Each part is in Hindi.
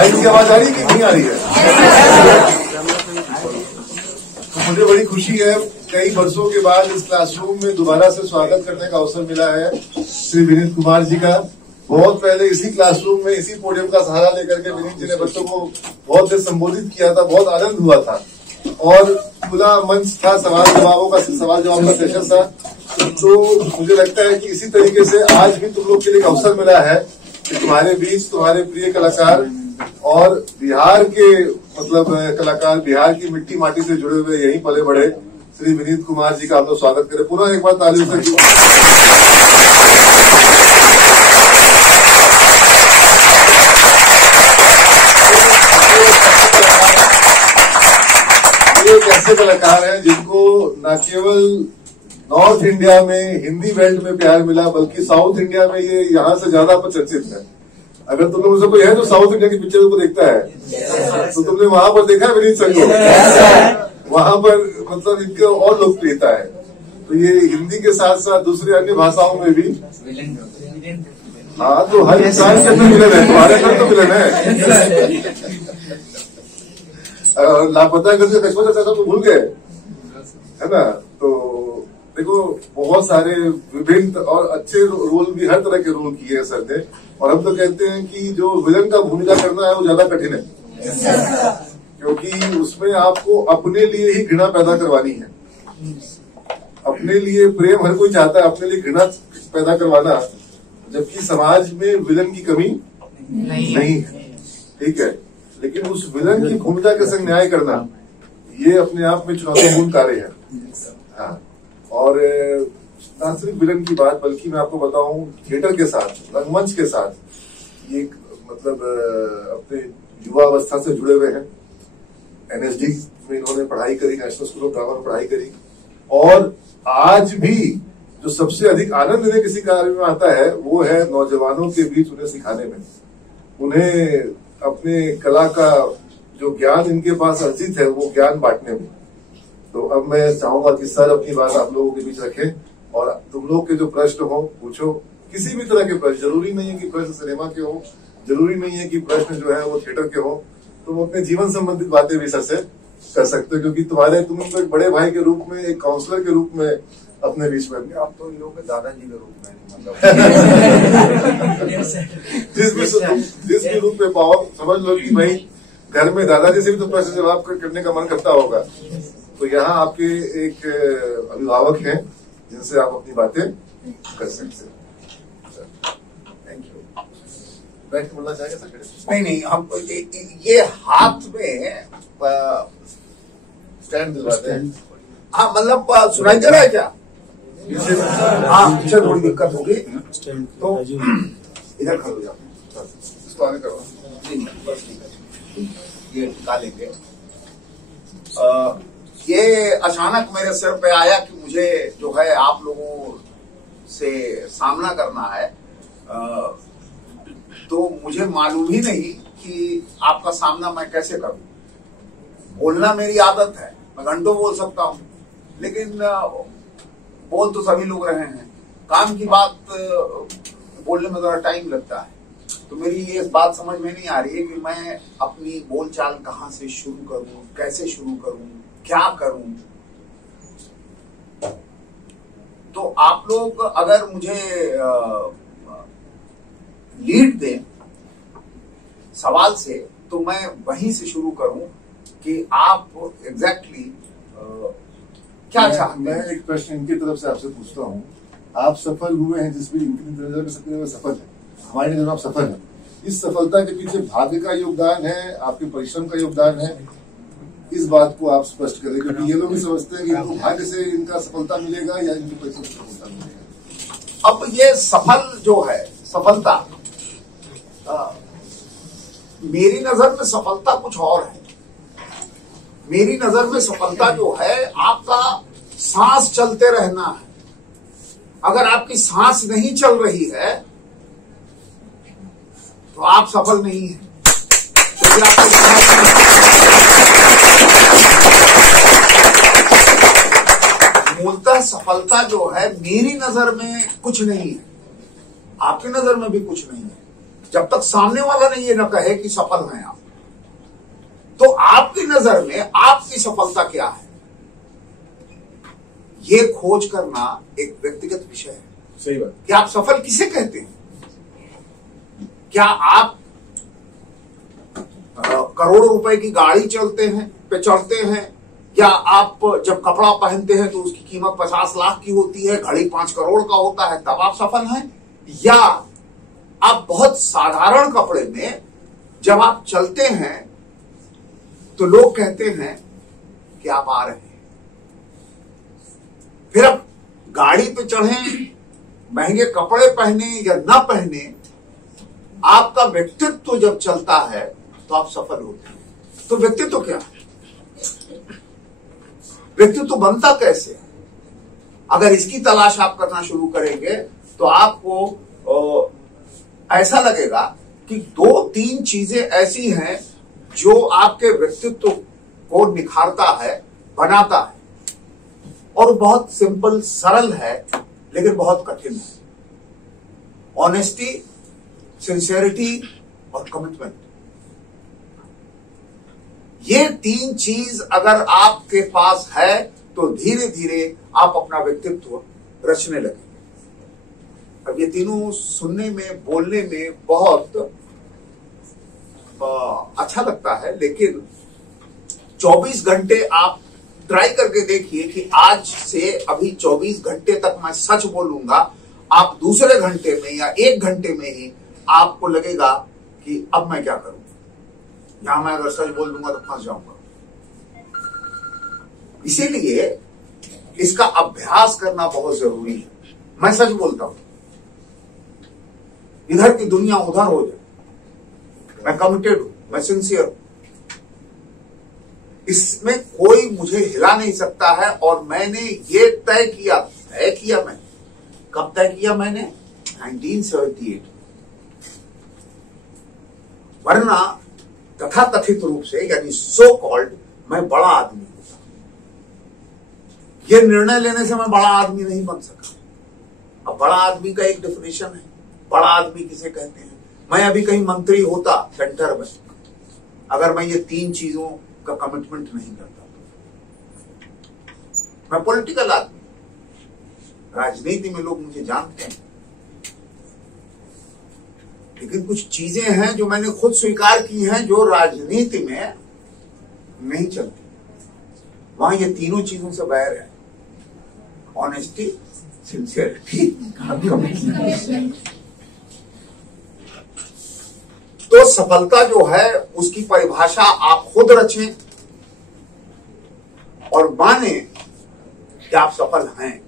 माइक की आवाज आ रही है कि नहीं आ रही है? तो मुझे बड़ी खुशी है, कई वर्षों के बाद इस क्लासरूम में दोबारा से स्वागत करने का अवसर मिला है श्री विनीत कुमार जी का। बहुत पहले इसी क्लासरूम में इसी पोडियम का सहारा लेकर के विनीत जी ने बच्चों को बहुत देर संबोधित किया था, बहुत आनंद हुआ था और खुला मंच था, सवाल जवाब का सेशन था। तो मुझे लगता है कि इसी तरीके से आज भी तुम लोग के लिए एक अवसर मिला है कि तुम्हारे बीच तुम्हारे प्रिय कलाकार और बिहार के कलाकार, बिहार की मिट्टी माटी से जुड़े हुए यहीं पले बढ़े श्री विनीत कुमार जी का हम लोग स्वागत करें। पुनः एक बार तालियों से। ये एक ऐसे कलाकार हैं जिनको न केवल नॉर्थ इंडिया में हिंदी बेल्ट में प्यार मिला, बल्कि साउथ इंडिया में ये यहाँ से ज्यादा प्रचर्चित है। अगर तुम लोगों से कोई है जो साउथ इंडिया की पिक्चर को देखता है तो तुमने वहां पर देखा है विनीत सर को, वहां पर इनकी और लोकप्रियता है। तो ये हिंदी के साथ साथ दूसरी अन्य भाषाओं में भी, हाँ, तो हर इंसान के अंदर मिलन है, तुम्हारे अंदर तो मिलन है। लापता करके कश्मीर ऐसा तो भूल गए, है ना? तो देखो, बहुत सारे विभिन्न और अच्छे रोल भी, हर तरह के रोल किए हैं सर ने। और हम तो कहते हैं कि जो विलन का भूमिका करना है वो ज्यादा कठिन है, क्योंकि उसमें आपको अपने लिए ही घृणा पैदा करवानी है। अपने लिए प्रेम हर कोई चाहता है, अपने लिए घृणा पैदा करवाना, जबकि समाज में विलन की कमी नहीं है, ठीक है। लेकिन उस विलन की भूमिका के संग न्याय करना, ये अपने आप में चुनौतीपूर्ण कार्य है। हाँ, और न सिर्फ विलन की बात, बल्कि मैं आपको बताऊं थिएटर के साथ, रंगमंच के साथ ये अपने युवा अवस्था से जुड़े हुए हैं। एनएसडी में इन्होंने पढ़ाई करी, नेशनल स्कूल ऑफ ड्रामा में पढ़ाई करी। और आज भी जो सबसे अधिक आनंद इन्हें किसी कार्य में आता है वो है नौजवानों के बीच उन्हें सिखाने में, उन्हें अपने कला का जो ज्ञान इनके पास अर्जित है वो ज्ञान बांटने में। तो अब मैं चाहूंगा कि सर अपनी बात आप लोगों के बीच रखें और तुम लोग के जो प्रश्न हो पूछो, किसी भी तरह के प्रश्न। जरूरी नहीं है कि प्रश्न सिनेमा के हो, जरूरी नहीं है कि प्रश्न जो है वो थिएटर के हो। तुम अपने जीवन संबंधित बातें भी सर से कर सकते हो, क्योंकि तुम एक बड़े भाई के रूप में, एक काउंसलर के रूप में अपने बीच में। आप तो इन लोगों के दादाजी के रूप में जिस भी रूप में पाओ, समझ लो कि भाई घर में दादाजी से भी तो प्रश्न जवाब करने का मन करता होगा। तो यहाँ आपके एक अभिभावक हैं जिनसे आप अपनी बातें कर सकते हैं। Thank you. बैठ के बोलना चाहेंगे सर? नहीं, हम ये हाथ में स्टैंड दिलवाते हैं। हाँ, मतलब सुनाई दे रहा है क्या? हाँ, पीछे थोड़ी दिक्कत होगी तो इधर खड़ो जाओ, इसको आगे करो। ये टिका लेंगे। ये अचानक मेरे सिर पे आया कि मुझे जो है आप लोगों से सामना करना है, तो मुझे मालूम ही नहीं कि आपका सामना मैं कैसे करूं। बोलना मेरी आदत है, मैं घंटों बोल सकता हूं, लेकिन बोल तो सभी लोग रहे हैं। काम की बात बोलने में जरा टाइम लगता है। तो मेरी ये बात समझ में नहीं आ रही है कि मैं अपनी बोलचाल कहाँ से शुरू करूं, कैसे शुरू करूं, क्या करूं। तो आप लोग अगर मुझे लीड दें सवाल से, तो मैं वहीं से शुरू करूं कि आप एग्जैक्टली क्या चाहते हैं। मैं एक प्रश्न इनकी तरफ से आपसे पूछता हूं। आप सफल हुए हैं, जिस भी इनकी नजर में सफल है, हमारी नजर में आप सफल हैं। इस सफलता के पीछे भाग्य का योगदान है, आपके परिश्रम का योगदान है, इस बात को आप स्पष्ट करें, क्योंकि ये लोग भी समझते हैं कि इनको भाग्य से इनका सफलता मिलेगा या इनकी परिश्रम से सफलता मिलेगा। अब ये सफल जो है, सफलता मेरी नजर में सफलता कुछ और है। मेरी नजर में सफलता जो है, आपका सांस चलते रहना है। अगर आपकी सांस नहीं चल रही है तो आप सफल नहीं हैं। क्योंकि मूलतः सफलता जो है मेरी नजर में कुछ नहीं है, आपकी नजर में भी कुछ नहीं है। जब तक सामने वाला ने ये न कहे कि सफल हैं आप, तो आपकी नजर में आपकी सफलता क्या है, ये खोज करना एक व्यक्तिगत विषय है। सही बात। कि आप सफल किसे कहते हैं? क्या आप करोड़ों रुपए की गाड़ी चढ़ते हैं, या आप जब कपड़ा पहनते हैं तो उसकी कीमत 50 लाख की होती है, घड़ी 5 करोड़ का होता है, तब आप सफल हैं? या आप बहुत साधारण कपड़े में जब आप चलते हैं तो लोग कहते हैं कि आप आ रहे हैं, फिर आप गाड़ी पे चढ़े, महंगे कपड़े पहने या ना पहने, आपका व्यक्तित्व जब चलता है तो आप सफल होते हैं। तो व्यक्तित्व क्या है? व्यक्तित्व बनता कैसे? अगर इसकी तलाश आप करना शुरू करेंगे तो आपको ऐसा लगेगा कि 2-3 चीजें ऐसी हैं जो आपके व्यक्तित्व को निखारता है, बनाता है, और बहुत सिंपल, सरल है, लेकिन बहुत कठिन है। ऑनेस्टी, सिंसियरिटी और कमिटमेंट। ये 3 चीज अगर आपके पास है तो धीरे धीरे आप अपना व्यक्तित्व रचने लगेंगे। अब ये तीनों सुनने में, बोलने में बहुत अच्छा लगता है, लेकिन 24 घंटे आप ट्राई करके देखिए कि आज से अभी 24 घंटे तक मैं सच बोलूंगा, आप दूसरे घंटे में या 1 घंटे में ही आपको लगेगा कि अब मैं क्या करूं, यहां मैं अगर सच बोल दूंगा तो फंस जाऊंगा। इसीलिए इसका अभ्यास करना बहुत जरूरी है। मैं सच बोलता हूं, इधर की दुनिया उधर हो जाए, मैं कमिटेड हूं, मैं सिंसियर हूं, इसमें कोई मुझे हिला नहीं सकता है। और मैंने ये तय किया मैंने, कब तय किया मैंने? 1978। वरना तथाकथित रूप से, यानी सो कॉल्ड, मैं बड़ा आदमी होता। ये निर्णय लेने से मैं बड़ा आदमी नहीं बन सका। अब बड़ा आदमी का एक डेफिनेशन है, बड़ा आदमी किसे कहते हैं? मैं अभी कहीं मंत्री होता सेंटर में, अगर मैं ये 3 चीजों का कमिटमेंट नहीं करता। मैं पॉलिटिकल आदमी, राजनीति में लोग मुझे जानते हैं, लेकिन कुछ चीजें हैं जो मैंने खुद स्वीकार की हैं जो राजनीति में नहीं चलती। वहां ये तीनों चीजों से बैर है, ऑनेस्टी, सिंसियरिटी, तो सफलता जो है उसकी परिभाषा आप खुद रचें और माने कि आप सफल हैं।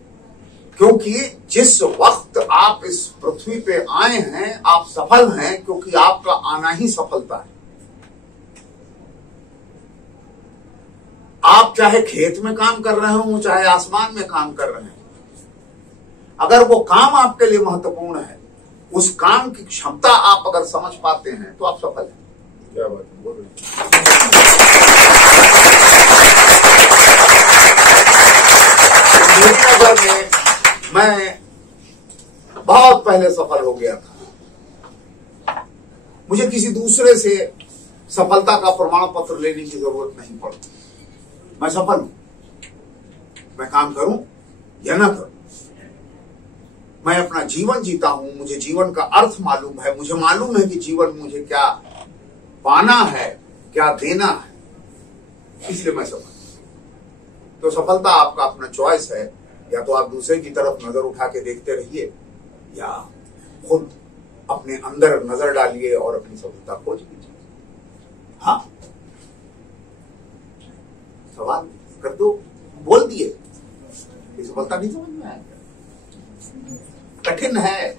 क्योंकि जिस वक्त आप इस पृथ्वी पे आए हैं आप सफल हैं, क्योंकि आपका आना ही सफलता है। आप चाहे खेत में काम कर रहे हो, चाहे आसमान में काम कर रहे हैं, अगर वो काम आपके लिए महत्वपूर्ण है, उस काम की क्षमता आप अगर समझ पाते हैं तो आप सफल हैं। क्या बात है, बहुत नगर में मैं बहुत पहले सफल हो गया था। मुझे किसी दूसरे से सफलता का प्रमाण पत्र लेने की जरूरत नहीं पड़ती। मैं सफल हूं, मैं काम करूं या ना करूं, मैं अपना जीवन जीता हूं, मुझे जीवन का अर्थ मालूम है, मुझे मालूम है कि जीवन मुझे क्या पाना है, क्या देना है, इसलिए मैं सफल। तो सफलता आपका अपना चॉइस है, या तो आप दूसरे की तरफ नजर उठा के देखते रहिए या खुद अपने अंदर नजर डालिए और अपनी सफलता खोज लीजिए। हाँ, सवाल कर दो, बोल दिए, ये सफलता नहीं समझ में आएगा, कठिन है।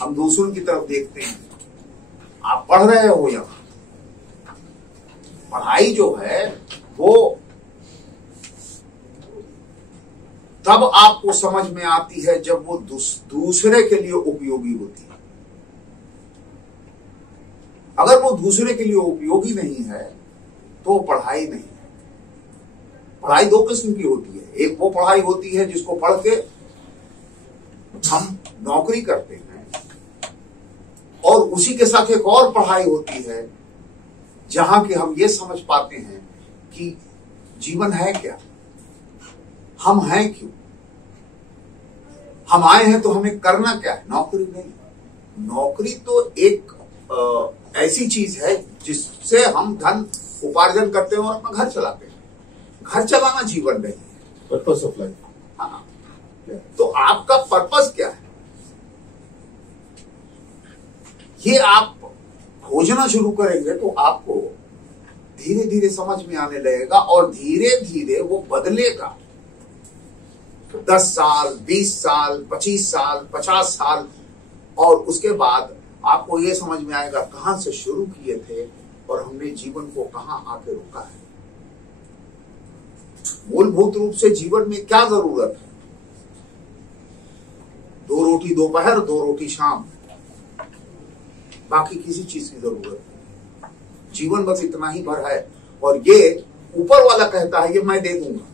हम दूसरों की तरफ देखते हैं, आप पढ़ रहे हो, यहां पढ़ाई जो है वो तब आपको समझ में आती है जब वो दूसरे के लिए उपयोगी होती है। अगर वो दूसरे के लिए उपयोगी नहीं है तो पढ़ाई नहीं है। पढ़ाई 2 किस्म की होती है। एक वो पढ़ाई होती है जिसको पढ़ के हम नौकरी करते हैं, और उसी के साथ एक और पढ़ाई होती है जहां कि हम ये समझ पाते हैं कि जीवन है क्या, हम हैं क्यों, हम आए हैं तो हमें करना क्या है। नौकरी नहीं, नौकरी तो एक ऐसी चीज है जिससे हम धन उपार्जन करते हैं और अपना घर चलाते हैं। घर चलाना जीवन नहीं है, पर्पस ऑफ लाइफ। हाँ, तो आपका पर्पस क्या है, ये आप खोजना शुरू करेंगे तो आपको धीरे धीरे समझ में आने लगेगा और धीरे धीरे वो बदलेगा। 10 साल, 20 साल, 25 साल, 50 साल, और उसके बाद आपको ये समझ में आएगा कहां से शुरू किए थे और हमने जीवन को कहां आके रोका है। मूलभूत रूप से जीवन में क्या जरूरत है? 2 रोटी दोपहर, 2 रोटी शाम, बाकी किसी चीज की जरूरत नहीं। जीवन बस इतना ही भर है और ये ऊपर वाला कहता है ये मैं दे दूंगा,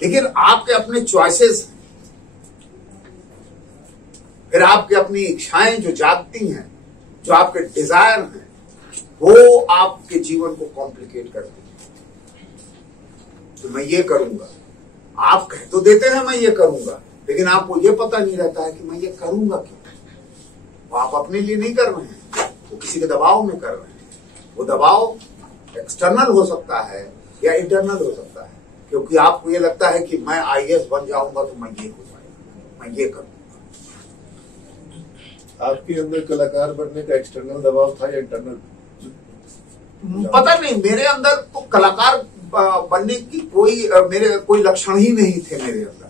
लेकिन आपके अपने चॉइसेस, फिर आपके अपनी इच्छाएं जो जागती हैं, जो आपके डिजायर हैं, वो आपके जीवन को कॉम्प्लिकेट करती हैं। तो मैं ये करूंगा, आप कह तो देते हैं मैं ये करूंगा, लेकिन आपको ये पता नहीं रहता है कि मैं ये करूंगा क्यों। वो आप अपने लिए नहीं कर रहे हैं, वो किसी के दबाव में कर रहे हैं। वो दबाव एक्सटर्नल हो सकता है या इंटरनल हो सकता है, क्योंकि आपको ये लगता है कि मैं IAS बन जाऊंगा तो मैं ये हो जाएगा, मैं ये करूंगा। आपके अंदर कलाकार बनने का एक्सटर्नल दबाव था या इंटरनल? पता नहीं, मेरे अंदर तो कलाकार बनने की मेरे कोई लक्षण ही नहीं थे मेरे अंदर।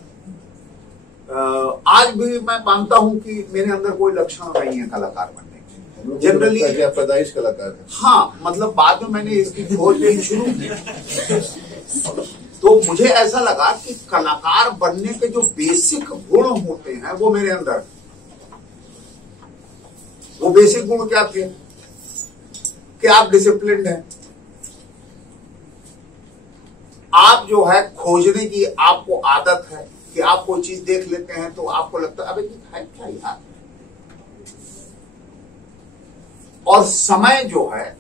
आज भी मैं मानता हूं कि मेरे अंदर कोई लक्षण नहीं है कलाकार बनने के। जनरली पैदाइश कलाकार है। हाँ, मतलब बाद में मैंने इसकी खोज नहीं शुरू की, तो मुझे ऐसा लगा कि कलाकार बनने के जो बेसिक गुण होते हैं वो मेरे अंदर। वो बेसिक गुण क्या थे कि आप डिसिप्लिन्ड हैं, आप जो है खोजने की आपको आदत है कि आप कोई चीज देख लेते हैं तो आपको लगता है अबे ये है क्या यार। और समय जो है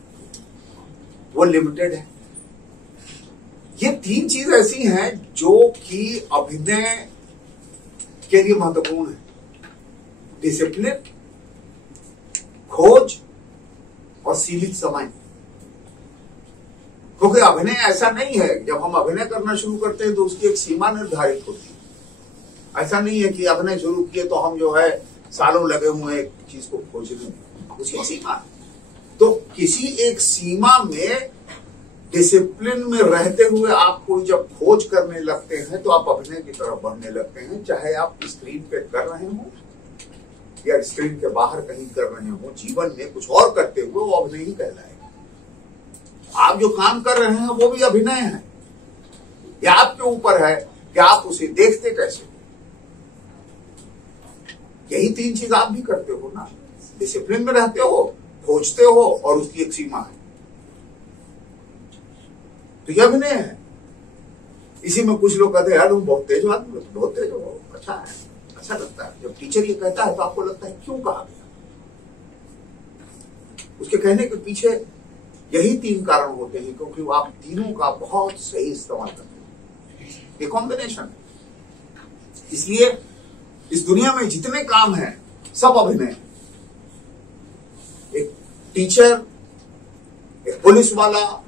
वो लिमिटेड है। ये 3 चीज ऐसी हैं जो कि अभिनय के लिए महत्वपूर्ण है। डिसिप्लिन, खोज और सीमित समय। क्योंकि अभिनय ऐसा नहीं है, जब हम अभिनय करना शुरू करते हैं तो उसकी एक सीमा निर्धारित होती है। ऐसा नहीं है कि अभिनय शुरू किए तो हम जो है सालों लगे हुए हैं एक चीज को खोजने में, उसकी सीमा है। तो किसी एक सीमा में डिसिप्लिन में रहते हुए आप कोई जब खोज करने लगते हैं तो आप अभिनय की तरफ बढ़ने लगते हैं, चाहे आप स्क्रीन पे कर रहे हो या स्क्रीन के बाहर कहीं कर रहे हो। जीवन में कुछ और करते हुए वो अभिनय ही कहलाएगा। आप जो काम कर रहे हैं वो भी अभिनय है। या आपके ऊपर है कि आप उसे देखते कैसे। यही 3 चीज आप भी करते हो ना। डिसिप्लिन में रहते हो, खोजते हो और उसकी एक सीमा है, तो यह अभिनय है। इसी में कुछ लोग कहते हैं यार तुम बहुत तेज हो, बहुत तेज हो, अच्छा है, अच्छा लगता है। जब टीचर ये कहता है तो आपको लगता है क्यों कहा गया। उसके कहने के पीछे यही 3 कारण होते हैं, क्योंकि आप तीनों का बहुत सही इस्तेमाल करते हैं। ये कॉम्बिनेशन है। इसलिए इस दुनिया में जितने काम हैं सब अभिनय। एक टीचर, एक पुलिस वाला,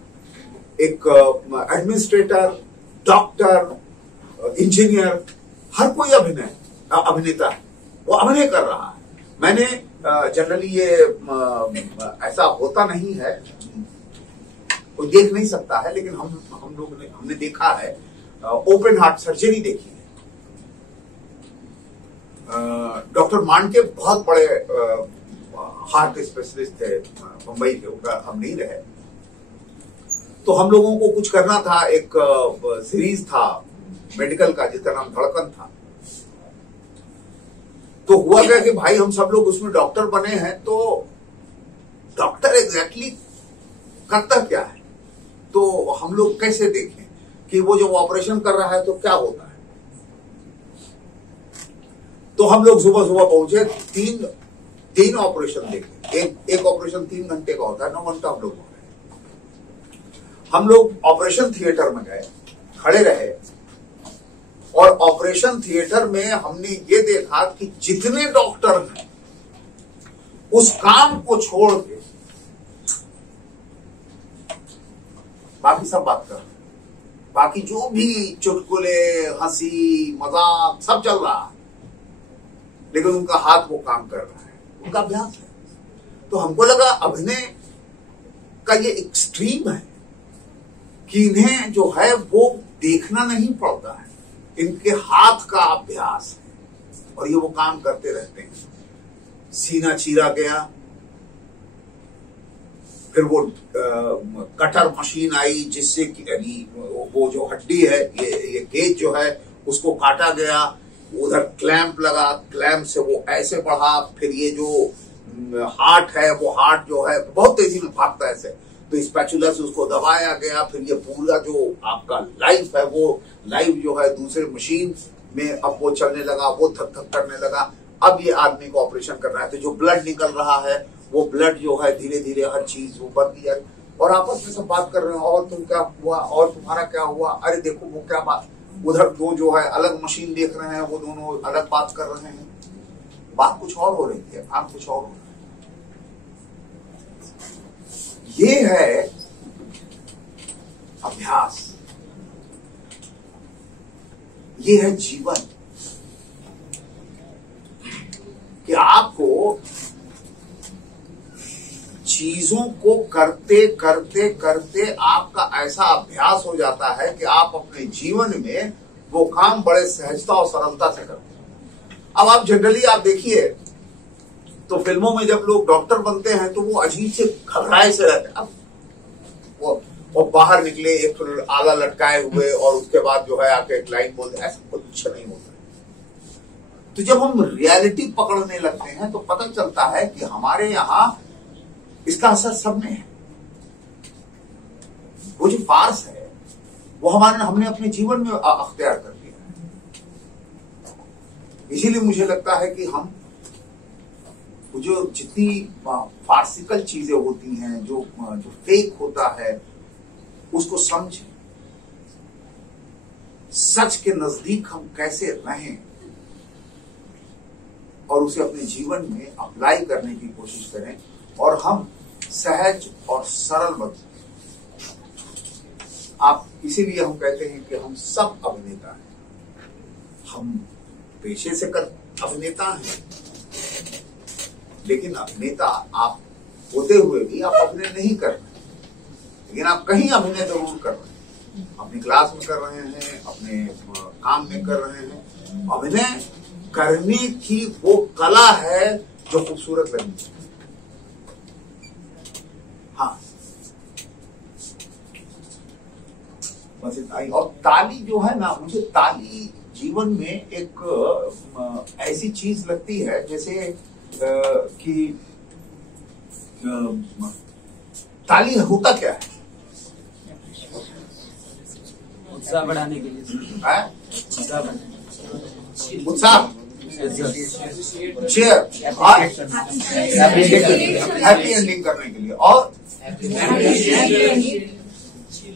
एक एडमिनिस्ट्रेटर, डॉक्टर, इंजीनियर, हर कोई अभिनेता है। वो अभिनय कर रहा है। मैंने जनरली ये ऐसा होता नहीं है, कोई देख नहीं सकता है, लेकिन हमने देखा है, ओपन हार्ट सर्जरी देखी है। डॉक्टर मांडके बहुत बड़े हार्ट स्पेशलिस्ट थे, मुंबई के, उनका हम नहीं रहे। तो हम लोगों को कुछ करना था, एक सीरीज था मेडिकल का जिसका नाम धड़कन था। तो हुआ क्या कि भाई हम सब लोग उसमें डॉक्टर बने हैं, तो डॉक्टर एग्जैक्टली करता क्या है, तो हम लोग कैसे देखें कि वो जब ऑपरेशन कर रहा है तो क्या होता है। तो हम लोग सुबह सुबह पहुंचे, 3 3 ऑपरेशन देखे, एक ऑपरेशन 3 घंटे का होता है, 9 घंटा हम लोग हो गए। हम लोग ऑपरेशन थिएटर में गए, खड़े रहे, और ऑपरेशन थिएटर में हमने ये देखा कि जितने डॉक्टर हैं उस काम को छोड़ के बाकी सब बात कर रहे हैं, बाकी जो भी चुटकुले, हंसी, मजाक सब चल रहा है, लेकिन उनका हाथ वो काम कर रहा है, उनका अभ्यास है। तो हमको लगा अभिनय का ये एक्सट्रीम है कि इन्हें जो है वो देखना नहीं पड़ता है, इनके हाथ का अभ्यास है और ये वो काम करते रहते हैं। सीना चीरा गया, फिर वो कटर मशीन आई जिससे कि वो जो हड्डी है, ये गेज जो है उसको काटा गया, उधर क्लैंप लगा, क्लैंप से वो ऐसे बढ़ा, फिर ये जो हार्ट है वो हार्ट जो है बहुत तेजी में भागता है ऐसे, तो स्पैचुला से उसको दबाया गया, फिर ये पूरा जो आपका लाइफ है वो लाइफ जो है दूसरे मशीन में अब वो चलने लगा, वो थक थक करने लगा। अब ये आदमी को ऑपरेशन कर रहा है, तो जो ब्लड निकल रहा है वो ब्लड जो है धीरे धीरे हर चीज वो बंद की जा रही, और आपस में सब बात कर रहे हैं, और तुम क्या हुआ, और तुम्हारा क्या हुआ, अरे देखो वो क्या बात, उधर दो जो है अलग मशीन देख रहे हैं, वो दोनों अलग बात कर रहे हैं, बात कुछ और हो रही है, काम कुछ और हो रहा है। ये है अभ्यास, ये है जीवन, कि आपको चीजों को करते करते करते आपका ऐसा अभ्यास हो जाता है कि आप अपने जीवन में वो काम बड़े सहजता और सरलता से करते हैं। अब आप जनरली आप देखिए तो फिल्मों में जब लोग डॉक्टर बनते हैं तो वो अजीब से घबराए से रहते हैं। अब वो बाहर निकले एक आला लटकाए हुए और उसके बाद जो है आके एक लाइन बोलते, ऐसा कुछ नहीं होता। तो जब हम रियलिटी पकड़ने लगते हैं तो पता चलता है कि हमारे यहां इसका असर सब में है। वो जो फार्स है वो हमने अपने जीवन में अख्तियार कर लिया है। इसीलिए मुझे लगता है कि हम जो जितनी फार्सिकल चीजें होती हैं, जो फेक होता है, उसको समझें, सच के नजदीक हम कैसे रहें और उसे अपने जीवन में अप्लाई करने की कोशिश करें, और हम सहज और सरल बने। आप इसीलिए हम कहते हैं कि हम सब अभिनेता हैं। हम पेशे से अभिनेता हैं, लेकिन अभिनेता आप होते हुए भी आप अभिनय नहीं कर रहे, लेकिन आप कहीं अभिनय जरूर कर रहे हैं। अपनी क्लास में कर रहे हैं, अपने काम में कर रहे हैं। अभिनय करने की वो कला है जो खूबसूरत लगनी है। हाँ, बस इतना ही। और ताली जो है ना, मुझे ताली जीवन में एक ऐसी चीज लगती है जैसे कि ताली होता क्या है? उत्साह बढ़ाने के लिए, उत्साह, चेयर, हैप्पी एंडिंग करने के लिए, और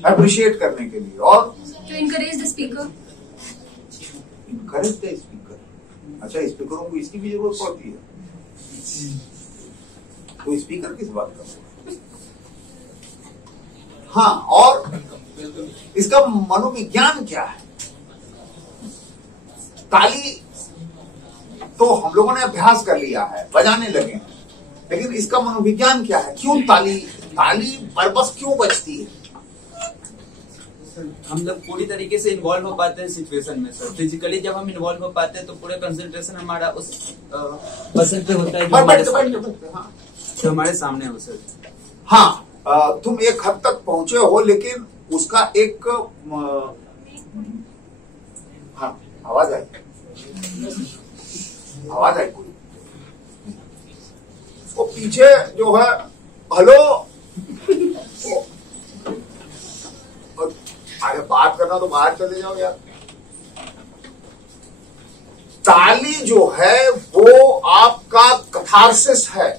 अप्रिशिएट करने के लिए, और to encourage the speaker. Encourage the speaker. अच्छा, स्पीकरों को इसकी भी जरूरत पड़ती है? तो स्पीकर किस बात का? हाँ, और इसका मनोविज्ञान क्या है? ताली तो हम लोगों ने अभ्यास कर लिया है, बजाने लगे हैं, लेकिन इसका मनोविज्ञान क्या है? क्यों ताली बरबस क्यों बजती है? हम लोग पूरी तरीके से इन्वॉल्व हो पाते हैं सिचुएशन में सर। फिजिकली जब हम इन्वॉल्व हो पाते हैं तो पूरा कंसंट्रेशन हमारा उस पर्सन पे होता है जो हमारे सामने हो सर। हाँ, तुम एक हद तक पहुंचे हो, लेकिन उसका एक हाँ, आवाज आई कोई, वो पीछे जो है हेलो, अरे बात करना तो बाहर चले जाओ यार। ताली जो है वो आपका कथारसिस है।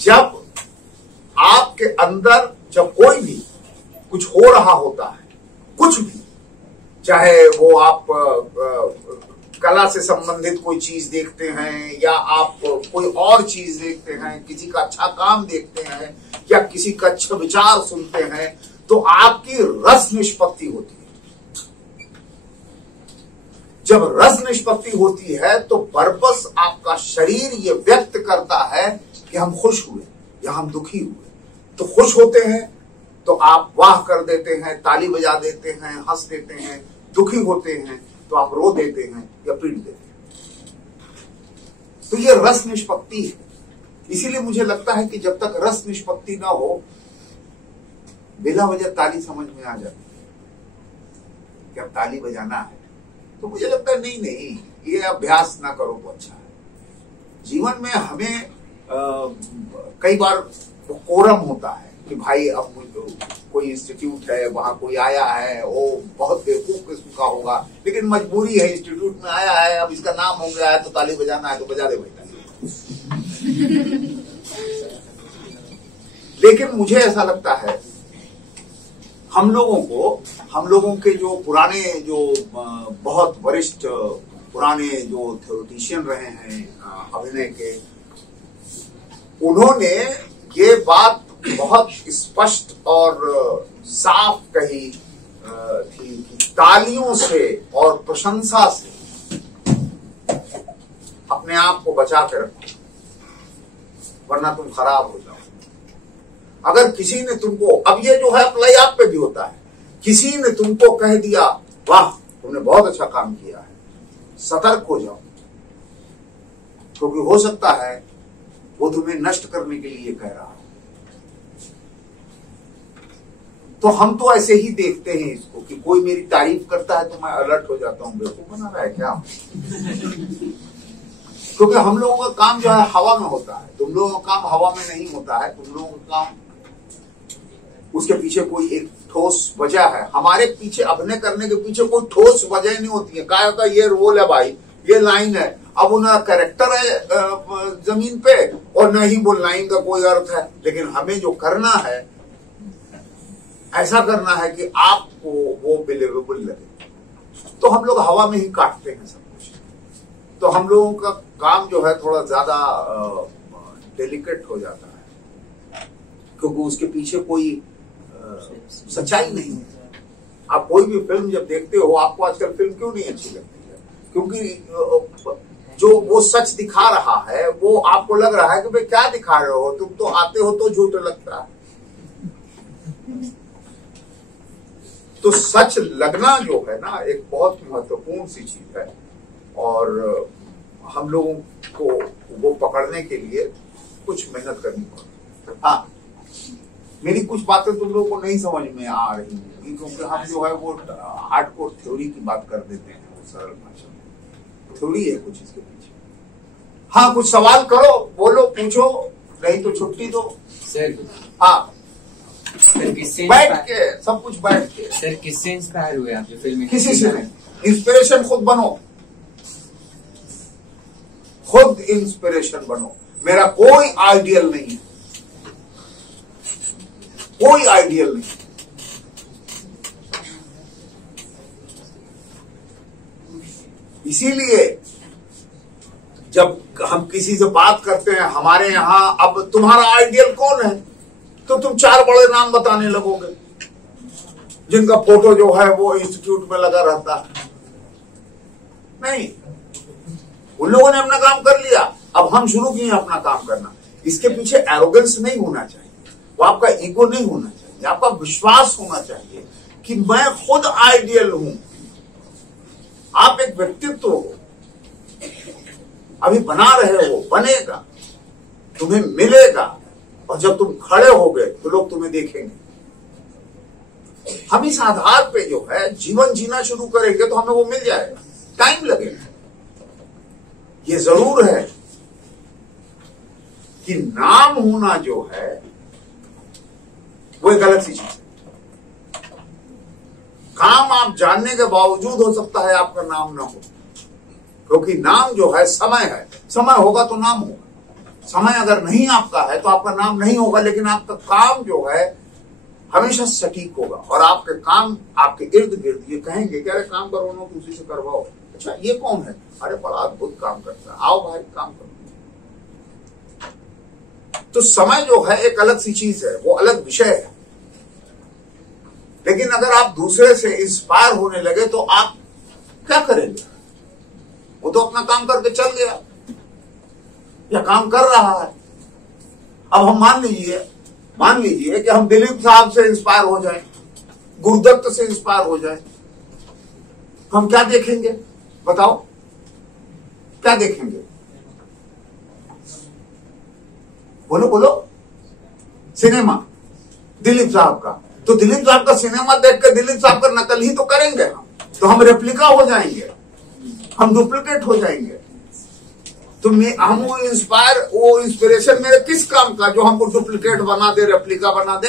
जब आपके अंदर जब कोई भी कुछ हो रहा होता है, कुछ भी, चाहे वो आप कला से संबंधित कोई चीज देखते हैं या आप कोई और चीज देखते हैं, किसी का अच्छा काम देखते हैं या किसी का अच्छा विचार सुनते हैं, तो आपकी रस निष्पत्ति होती है। जब रस निष्पत्ति होती है तो बरबस आपका शरीर ये व्यक्त करता है कि हम खुश हुए या हम दुखी हुए। तो खुश होते हैं तो आप वाह कर देते हैं, ताली बजा देते हैं, हंस देते हैं। दुखी होते हैं तो आप रो देते हैं या पीट देते हैं। तो ये रस निष्पत्ति है। इसीलिए मुझे लगता है कि जब तक रस निष्पत्ति ना हो, बिना वजह ताली समझ में आ जाती है कि अब ताली बजाना है, तो मुझे लगता है नहीं, ये अभ्यास ना करो तो अच्छा है। जीवन में हमें कई बार कोरम होता है कि भाई अब कोई इंस्टीट्यूट है, वहां कोई आया है, वो बहुत बेवकूफ किस्म का होगा, लेकिन मजबूरी है, इंस्टीट्यूट में आया है, अब इसका नाम हो गया है तो ताली बजाना है तो बजा दे भाई ताली। लेकिन मुझे ऐसा लगता है हम लोगों के जो पुराने, जो बहुत वरिष्ठ पुराने जो थ्योरिटिशियन रहे हैं अभिनय के, उन्होंने ये बात बहुत स्पष्ट और साफ कही थी कि तालियों से और प्रशंसा से अपने आप को बचा के रखो, वरना तुम खराब हो जाओ। अगर किसी ने तुमको, अब ये जो है अप्लाई आप पे भी होता है, किसी ने तुमको कह दिया वाह तुमने बहुत अच्छा काम किया है, सतर्क हो जाओ, क्योंकि हो सकता है वो तुम्हें नष्ट करने के लिए कह रहा हो। तो हम तो ऐसे ही देखते हैं इसको कि कोई मेरी तारीफ करता है तो मैं अलर्ट हो जाता हूं, बेवकूफ बना रहा है क्या? क्योंकि हम लोगों का काम जो है हवा में होता है, तुम लोगों का काम हवा में नहीं होता है। तुम लोगों का काम, उसके पीछे कोई एक ठोस वजह है। हमारे पीछे अभिनय करने के पीछे कोई ठोस वजह नहीं होती है। क्या होता है, ये रोल है भाई, ये लाइन है, अब उनका कैरेक्टर है जमीन पे और न ही वो लाइन का कोई अर्थ है। लेकिन हमें जो करना है, ऐसा करना है कि आपको वो बिलीवेबल लगे, तो हम लोग हवा में ही काटते हैं सब कुछ। तो हम लोगों का काम जो है थोड़ा ज्यादा डेलिकेट हो जाता है, क्योंकि उसके पीछे कोई सच्चाई नहीं है। आप कोई भी फिल्म जब देखते हो, आपको आजकल फिल्म क्यों नहीं अच्छी लगती है? क्योंकि जो वो सच दिखा रहा है, वो आपको लग रहा है कि भाई क्या दिखा रहे हो, तुम तो आते हो तो झूठ लगता है। तो सच लगना जो है ना, एक बहुत महत्वपूर्ण सी चीज है, और हम लोगों को वो पकड़ने के लिए कुछ मेहनत करनी पड़ती है। हाँ, मेरी कुछ बातें तुम लोगों को नहीं समझ में आ रही होंगी, क्योंकि हम जो है वो हार्डकोर थ्योरी की बात कर देते हैं, वो सरल भाषा में थ्योरी है कुछ इसके पीछे। हाँ, कुछ सवाल करो, बोलो, पूछो, नहीं तो छुट्टी दो। सर, हाँ सर किससे बैठ के, सब कुछ बैठ के। सर किससे इंस्पायर हुए आप जो फिल्म? किसी से नहीं, इंस्पिरेशन खुद बनो, खुद इंस्पिरेशन बनो। मेरा कोई आइडियल नहीं है, कोई आइडियल नहीं। इसीलिए जब हम किसी से बात करते हैं, हमारे यहां अब तुम्हारा आइडियल कौन है, तो तुम चार बड़े नाम बताने लगोगे जिनका फोटो जो है वो इंस्टीट्यूट में लगा रहता है। नहीं, उन लोगों ने अपना काम कर लिया, अब हम शुरू किए अपना काम करना। इसके पीछे एरोगेंस नहीं होना चाहिए, वो आपका ईगो नहीं होना चाहिए, आपका विश्वास होना चाहिए कि मैं खुद आइडियल हूं। आप एक व्यक्तित्व हो, अभी बना रहे हो, बनेगा, तुम्हें मिलेगा, और जब तुम खड़े होगे तो लोग तुम्हें देखेंगे। हम इस आधार पे जो है जीवन जीना शुरू करेंगे तो हमें वो मिल जाएगा, टाइम लगेगा। ये जरूर है कि नाम होना जो है वो एक अलग सी चीज है। काम आप आप जानने के बावजूद हो सकता है आपका नाम ना हो, क्योंकि नाम जो है समय है, समय होगा तो नाम होगा। समय अगर नहीं आपका है तो आपका नाम नहीं होगा, लेकिन आपका काम जो है हमेशा सटीक होगा और आपके काम आपके इर्द गिर्द ये कहेंगे कि अरे काम करवाना तो उसी से करवाओ। अच्छा ये कौन है? अरे बड़ा अद्भुत काम करता है, आओ भाई काम करो। तो समय जो है एक अलग सी चीज है, वो अलग विषय है। लेकिन अगर आप दूसरे से इंस्पायर होने लगे तो आप क्या करेंगे? वो तो अपना काम करके चल गया या काम कर रहा है। अब हम मान लीजिए कि हम दिलीप साहब से इंस्पायर हो जाएं, गुरुदत्त से इंस्पायर हो जाएं, हम क्या देखेंगे? बताओ क्या देखेंगे? बोलो बोलो। सिनेमा दिलीप साहब का, तो दिलीप साहब का सिनेमा देख कर दिलीप साहब का नकल ही तो करेंगे हम, तो हम रेप्लिका हो जाएंगे, हम डुप्लीकेट हो जाएंगे। तो हम वो इंस्पिरेशन मेरे किस काम का जो हमको डुप्लीकेट बना दे, रेप्लिका बना दे?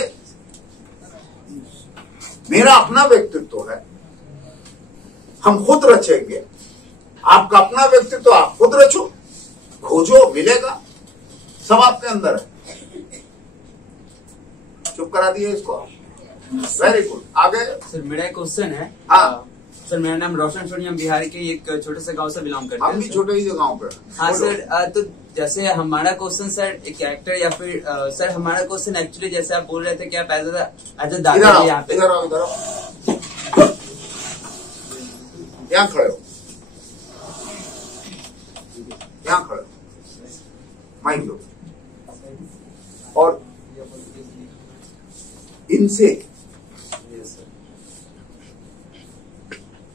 मेरा अपना व्यक्तित्व है, हम खुद रचेंगे। आपका अपना व्यक्तित्व आप खुद रचो, खोजो, मिलेगा, सब आपके अंदर है। चुप करा दिए इसको। वेरी गुड, आगे। सर मेरा एक क्वेश्चन है। हाँ सर मेरा नाम रोशन सोनी, हम बिहार के एक छोटे से गांव से बिलोंग करते हैं। हम भी छोटे ही गांव पे। हाँ सर, तो जैसे हमारा क्वेश्चन सर एक कैरेक्टर या फिर सर हमारा क्वेश्चन एक्चुअली जैसे आप बोल रहे थे कि आप एज अ दादा यहाँ पे। इधर आओ यहाँ खड़े हो, यहाँ खड़े हो, माइक लो और इनसे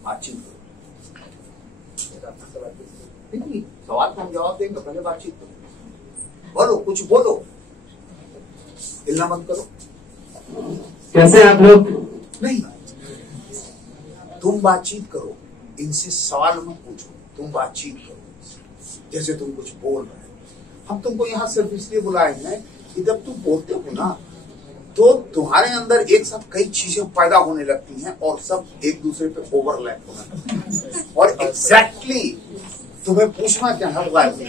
बातचीत करो। नहीं, सवाल का हम जवाब देंगे, पहले बातचीत करो। बोलो, कुछ बोलो, हिलना मत करो। कैसे आप लोग? नहीं, तुम बातचीत करो, इनसे सवाल मत पूछो, तुम बातचीत करो जैसे तुम कुछ बोल रहे हो। हम तुमको यहाँ सिर्फ इसलिए बुलाए हैं कि जब तुम बोलते हो ना तो तुम्हारे अंदर एक साथ कई चीजें पैदा होने लगती हैं और सब एक दूसरे पे ओवरलैप होने लगती हैं और एग्जैक्टली तुम्हें पूछना क्या है वो आएगा।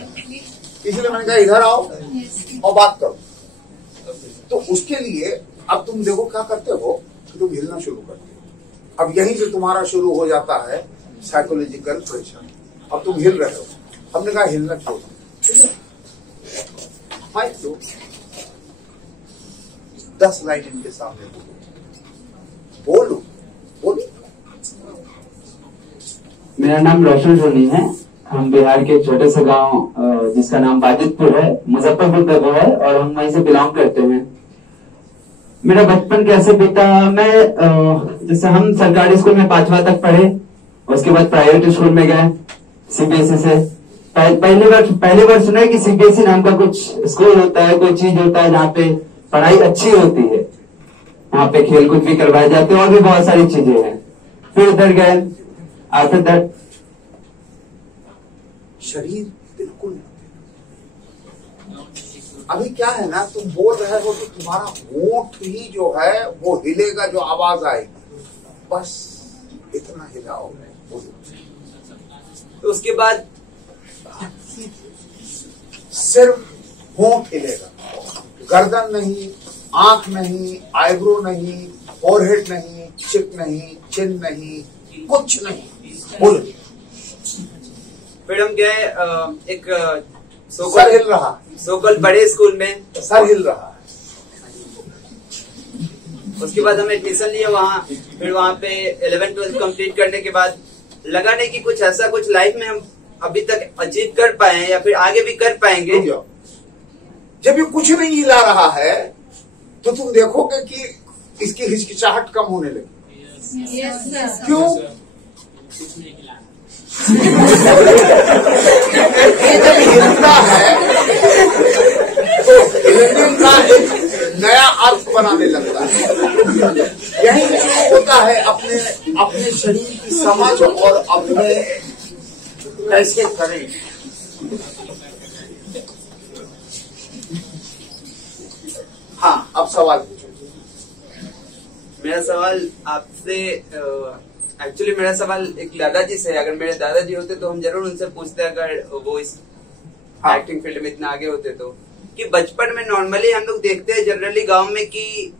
इसलिए मैंने कहा इधर आओ और बात करो। तो उसके लिए अब तुम देखो क्या करते हो कि तुम हिलना शुरू करते हो। अब यहीं से तुम्हारा शुरू हो जाता है साइकोलॉजिकल प्रेशर। अब तुम हिल रहे हो, हमने कहा हिलना छोड़ो, ठीक है? माइक दो, 10 लाइन इनके सामने बोलो, बोलो। मेरा नाम रोशन सोनी है, हम बिहार के छोटे से गांव जिसका नाम बाजितपुर है, मुजफ्फरपुर का वो है और हम वहीं से बिलोंग करते हैं। मेरा बचपन कैसे बीता? मैं जैसे हम सरकारी स्कूल में 5वां तक पढ़े, उसके बाद प्राइवेट स्कूल में गए सीबीएसई से। पहली बार सुना है कि सीबीएसई नाम का कुछ स्कूल होता है, कोई चीज होता है जहाँ पे पढ़ाई अच्छी होती है, वहाँ पे खेल कूद भी करवाए जाते हैं और भी बहुत सारी चीजें हैं। फिर उधर गए, आफ्टर दैट शरीर बिल्कुल अभी क्या है ना, तुम बोल रहे हो तो तुम्हारा होंठ ही जो है वो हिलेगा, जो आवाज आएगी, बस इतना हिलाओ। तो उसके बाद सिर्फ होंठ हिलेगा, गर्दन नहीं, आंख नहीं, आईब्रो नहीं, फोरहेड नहीं, चिक नहीं, चिन नहीं, कुछ नहीं, बोलो। फिर हम गए एक सर हिल रहा, सोकल बड़े स्कूल में, सर हिल रहा। उसके बाद हम एडमिशन लिए वहाँ। फिर वहाँ पे 11th-12th कंप्लीट करने के बाद लगा नहीं कि कुछ ऐसा कुछ लाइफ में हम अभी तक अचीव कर पाए हैं या फिर आगे भी कर पाएंगे। जब ये कुछ नहीं हिला रहा है तो तुम देखोगे कि इसकी हिचकिचाहट कम होने लगी। क्यों? ये जब हिलता है तो हिलने का एक नया अर्थ बनाने लगता है। यही होता है अपने शरीर की समझ और अपने कैसे करें। हाँ, अब सवाल पूछो। मेरा सवाल आपसे एक्चुअली मेरा सवाल एक दादाजी से है। अगर मेरे दादाजी होते तो हम जरूर उनसे पूछते, अगर वो इस एक्टिंग फील्ड में इतना आगे होते तो, कि बचपन में नॉर्मली हम लोग देखते हैं जनरली गांव में कि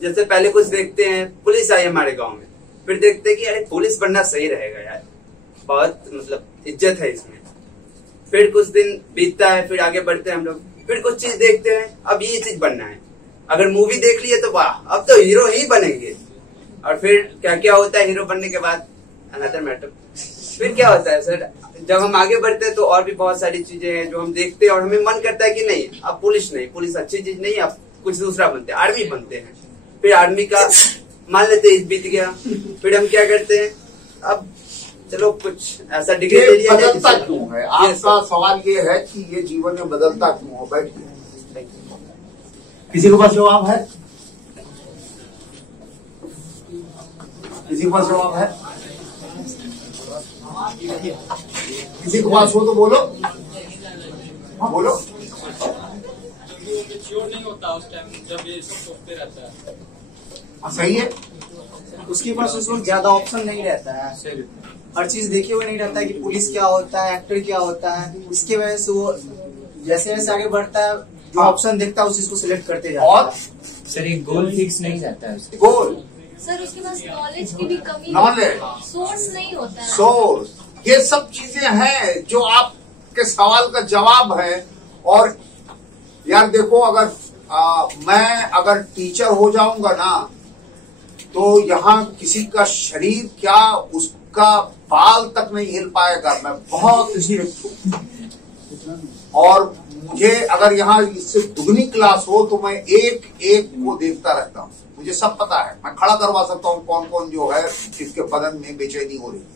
जैसे पहले कुछ देखते हैं पुलिस आई हमारे गांव में, फिर देखते हैं कि अरे पुलिस बनना सही रहेगा यार, बहुत मतलब इज्जत है इसमें। फिर कुछ दिन बीतता है, फिर आगे बढ़ते हैं हम लोग, फिर कुछ चीज देखते हैं अब ये चीज बनना है। अगर मूवी देख लिए तो वाह अब तो हीरो ही बनेंगे, और फिर क्या क्या होता है हीरो बनने के बाद, अनदर मैटर। फिर क्या होता है सर, जब हम आगे बढ़ते हैं तो और भी बहुत सारी चीजें हैं जो हम देखते हैं और हमें मन करता है कि नहीं अब पुलिस नहीं, पुलिस अच्छी चीज नहीं है, अब कुछ दूसरा बनते हैं, आर्मी बनते हैं। फिर आर्मी का मान लेते हैं बीत गया, फिर हम क्या करते हैं अब चलो कुछ ऐसा डिग्री ले लिया। बदलता क्यों है आपका सवाल ये है कि ये जीवन में बदलता क्यों हो? बैठिए, किसी के पास जवाब है? किसी के पास जवाब है? किसी के पास हो तो बोलो। हाँ बोलो। नहीं होता उस टाइम जब ये सब सोचते रहता है। सही है, उसके पास उस वक्त ज्यादा ऑप्शन नहीं रहता है, हर चीज देखे हुए नहीं रहता है कि पुलिस क्या होता है, एक्टर क्या होता है। इसकी वजह से वो जैसे जैसे आगे बढ़ता है जो ऑप्शन देखता है उस चीज को सिलेक्ट करते जाता है। और सर एक गोल फिक्स नहीं रहता है उसके। गोल सर उसके पास नॉलेज की भी कमी, नॉलेज सोर्स नहीं होता है। सोर्स, ये सब चीजें हैं जो आपके सवाल का जवाब है। और यार देखो, अगर मैं अगर टीचर हो जाऊंगा ना तो यहाँ किसी का शरीर क्या उसका बाल तक नहीं हिल पाएगा। मैं बहुत स्ट्रिक्ट हूँ और मुझे अगर यहाँ इससे दुगनी क्लास हो तो मैं एक एक को देखता रहता हूँ। मुझे सब पता है, मैं खड़ा करवा सकता हूँ कौन कौन जो है जिसके बदन में बेचैनी हो रही है,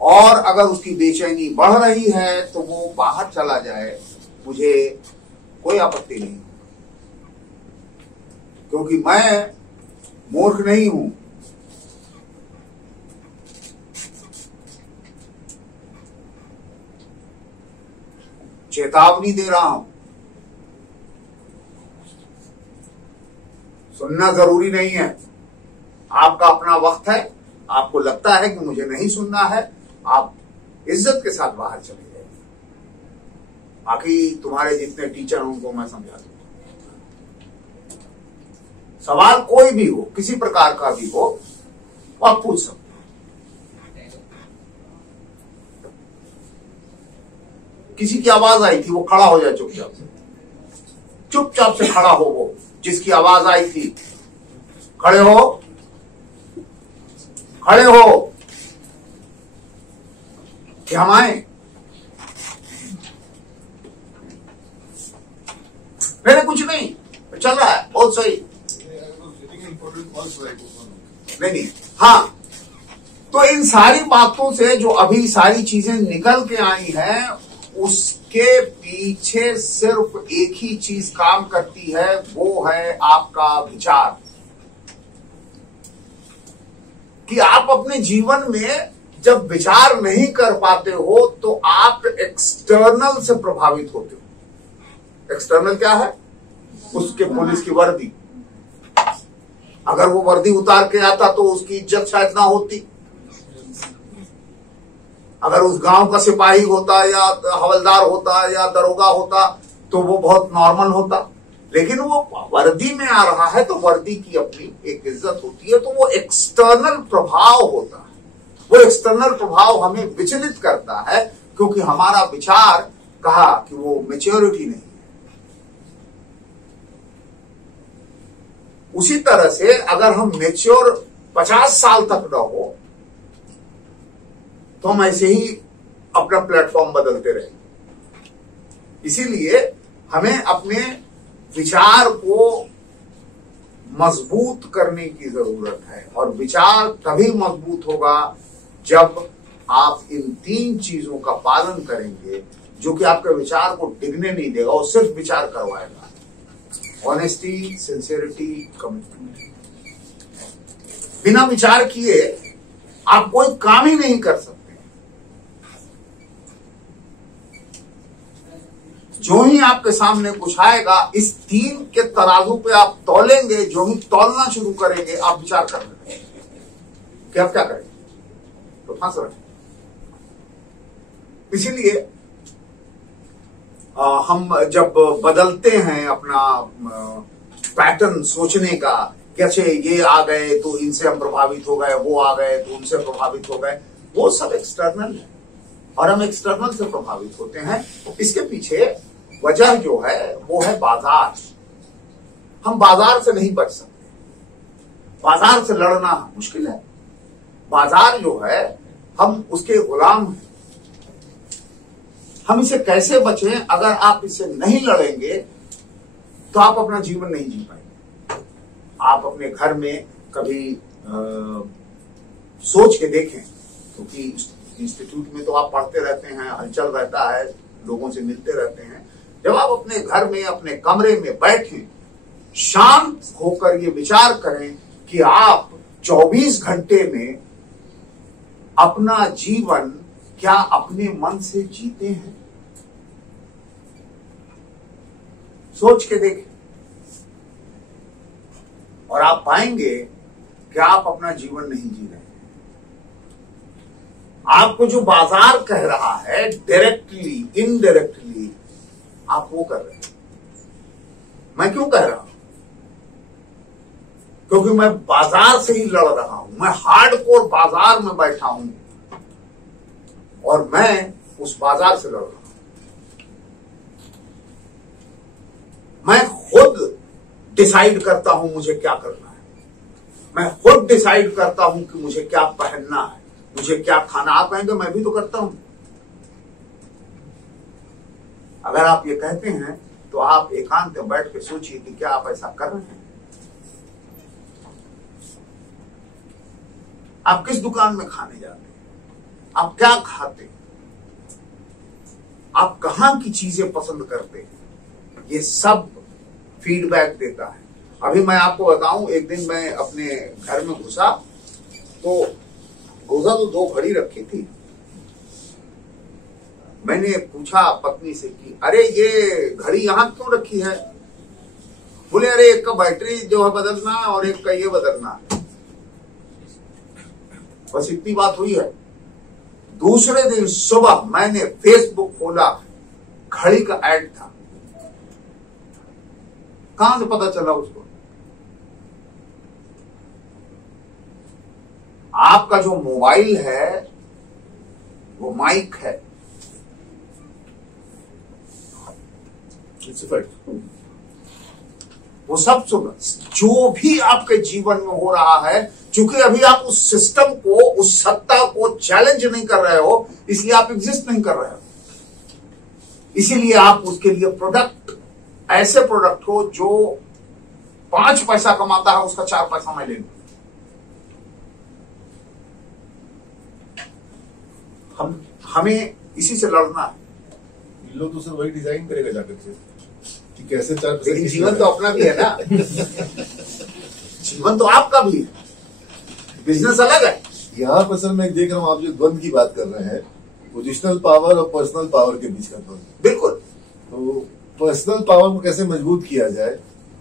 और अगर उसकी बेचैनी बढ़ रही है तो वो बाहर चला जाए, मुझे कोई आपत्ति नहीं, क्योंकि मैं मूर्ख नहीं हूं। चेतावनी दे रहा हूं, सुनना जरूरी नहीं है। आपका अपना वक्त है, आपको लगता है कि मुझे नहीं सुनना है, आप इज्जत के साथ बाहर चले जाइए। बाकी तुम्हारे जितने टीचर हैं उनको मैं समझा दूंगा। सवाल कोई भी हो, किसी प्रकार का भी हो, आप पूछ सकते हैं। किसी की आवाज आई थी, वो खड़ा हो जाए चुपचाप से, चुपचाप से खड़ा हो। वो जिसकी आवाज आई थी, खड़े हो, खड़े हो कि हम आए। मैंने कुछ नहीं, चल रहा है बहुत सही। नहीं, हाँ, तो इन सारी बातों से जो अभी सारी चीजें निकल के आई हैं, उसके पीछे सिर्फ एक ही चीज काम करती है, वो है आपका विचार। कि आप अपने जीवन में जब विचार नहीं कर पाते हो तो आप एक्सटर्नल से प्रभावित होते हो। एक्सटर्नल क्या है? उसके पुलिस की वर्दी, अगर वो वर्दी उतार के आता तो उसकी इज्जत शायद ना होती। अगर उस गांव का सिपाही होता या हवलदार होता या दरोगा होता तो वो बहुत नॉर्मल होता। लेकिन वो वर्दी में आ रहा है तो वर्दी की अपनी एक इज्जत होती है। तो वो एक्सटर्नल प्रभाव होता है। वो एक्सटर्नल प्रभाव हमें विचलित करता है क्योंकि हमारा विचार कहा कि वो मैच्योरिटी नहीं है। उसी तरह से अगर हम मैच्योर 50 साल तक न हो तो हम ऐसे ही अपना प्लेटफॉर्म बदलते रहेंगे। इसीलिए हमें अपने विचार को मजबूत करने की जरूरत है, और विचार तभी मजबूत होगा जब आप इन 3 चीजों का पालन करेंगे, जो कि आपके विचार को डिगने नहीं देगा, और सिर्फ विचार करवाएगा। Honesty, sincerity, commitment. बिना विचार किए आप कोई काम ही नहीं कर सकते। जो ही आपके सामने कुछ आएगा, इस 3 के तराजू पे आप तौलेंगे। जो ही तौलना शुरू करेंगे, आप विचार करने लगेंगे कि अब क्या करें, तो फंस रहे। इसीलिए हम जब बदलते हैं अपना पैटर्न सोचने का, कैसे ये आ गए तो इनसे हम प्रभावित हो गए, वो आ गए तो उनसे प्रभावित हो गए, वो सब एक्सटर्नल है और हम एक्सटर्नल से प्रभावित होते हैं। इसके पीछे वजह जो है वो है बाजार। हम बाजार से नहीं बच सकते, बाजार से लड़ना मुश्किल है। बाजार जो है हम उसके गुलाम हैं। हम इसे कैसे बचें? अगर आप इससे नहीं लड़ेंगे तो आप अपना जीवन नहीं जी पाएंगे। आप अपने घर में कभी सोच के देखें, क्योंकि इंस्टीट्यूट में तो आप पढ़ते रहते हैं, हलचल रहता है, लोगों से मिलते रहते हैं। जब आप अपने घर में अपने कमरे में बैठें, शांत होकर ये विचार करें कि आप 24 घंटे में अपना जीवन क्या अपने मन से जीते हैं? सोच के देखें और आप पाएंगे कि आप अपना जीवन नहीं जी रहे हैं। आपको जो बाजार कह रहा है डायरेक्टली इनडायरेक्टली आप वो कर रहे हैं। मैं क्यों कह रहा हूं? क्योंकि मैं बाजार से ही लड़ रहा हूं। मैं हार्डकोर बाजार में बैठा हूं और मैं उस बाजार से लड़ रहा हूं। मैं खुद डिसाइड करता हूं मुझे क्या करना है। मैं खुद डिसाइड करता हूं कि मुझे क्या पहनना है, मुझे क्या खाना। आप कहेंगे मैं भी तो करता हूं। अगर आप ये कहते हैं तो आप एकांत में बैठ के सोचिए कि क्या आप ऐसा कर रहे हैं। आप किस दुकान में खाने जाते हैं, आप क्या खाते हैं, आप कहां की चीजें पसंद करते हैं, ये सब फीडबैक देता है। अभी मैं आपको बताऊं, एक दिन मैं अपने घर में घुसा तो 2 घड़ी रखी थी। मैंने पूछा पत्नी से कि अरे ये घड़ी यहां क्यों रखी है? बोले अरे एक का बैटरी जो है बदलना है और एक का ये बदलना है। बस इतनी बात हुई है। दूसरे दिन सुबह मैंने फेसबुक खोला, घड़ी का ऐड था। कहां से पता चला उसको? आपका जो मोबाइल है वो माइक है। वो सब सुन, जो भी आपके जीवन में हो रहा है, चूंकि अभी आप उस सिस्टम को, उस सत्ता को चैलेंज नहीं कर रहे हो, इसलिए आप एग्जिस्ट नहीं कर रहे हो। इसीलिए आप उसके लिए प्रोडक्ट, ऐसे प्रोडक्ट हो जो 5 पैसा कमाता है, उसका 4 पैसा मैं ले लूं। हमें इसी से लड़ना है। लोग तो सर वही डिजाइन करेगा जाकर से कि कैसे 4 पैसे। लेकिन जीवन तो अपना भी है ना। जीवन तो आपका भी है, बिजनेस अलग है। यहाँ पर सर मैं देख रहा हूँ, आप जो द्वंद की बात कर रहे हैं, पोजिशनल पावर और पर्सनल पावर के बीच का द्वंद। बिल्कुल। तो पर्सनल पावर को कैसे मजबूत किया जाए,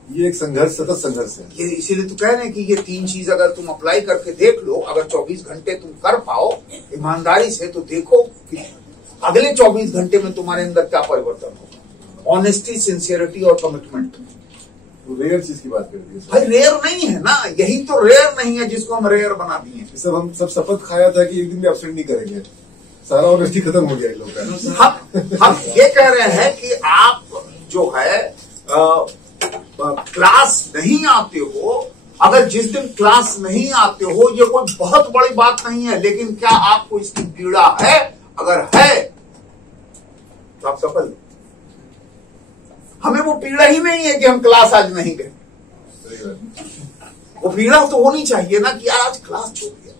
ये एक संघर्ष, सतत संघर्ष है। ये इसीलिए तो कह रहे हैं कि ये 3 चीज अगर तुम अप्लाई करके देख लो, अगर 24 घंटे तुम कर पाओ ईमानदारी से, तो देखो कि अगले 24 घंटे में तुम्हारे अंदर क्या परिवर्तन होगा। ऑनेस्टी, सिंसियरिटी और कमिटमेंट। रेयर चीज की बात कर दी भाई, रेयर नहीं है ना, यही तो रेयर नहीं है जिसको हम रेयर बना दिए। सब हम सब शपथ खाया था कि एक दिन भी एब्सेंट नहीं करेंगे, सारा ऑनेस्टी खत्म हो गया इन लोग का। हम ये कह रहे हैं कि आप जो है क्लास नहीं आते हो, अगर जिस दिन क्लास नहीं आते हो, ये कोई बहुत बड़ी बात नहीं है, लेकिन क्या आपको इसकी पीड़ा है? अगर है तो आप सफल। हमें वो पीड़ा ही नहीं है कि हम क्लास आज नहीं गए। वो पीड़ा तो होनी चाहिए ना कि आज क्लास छूट गया।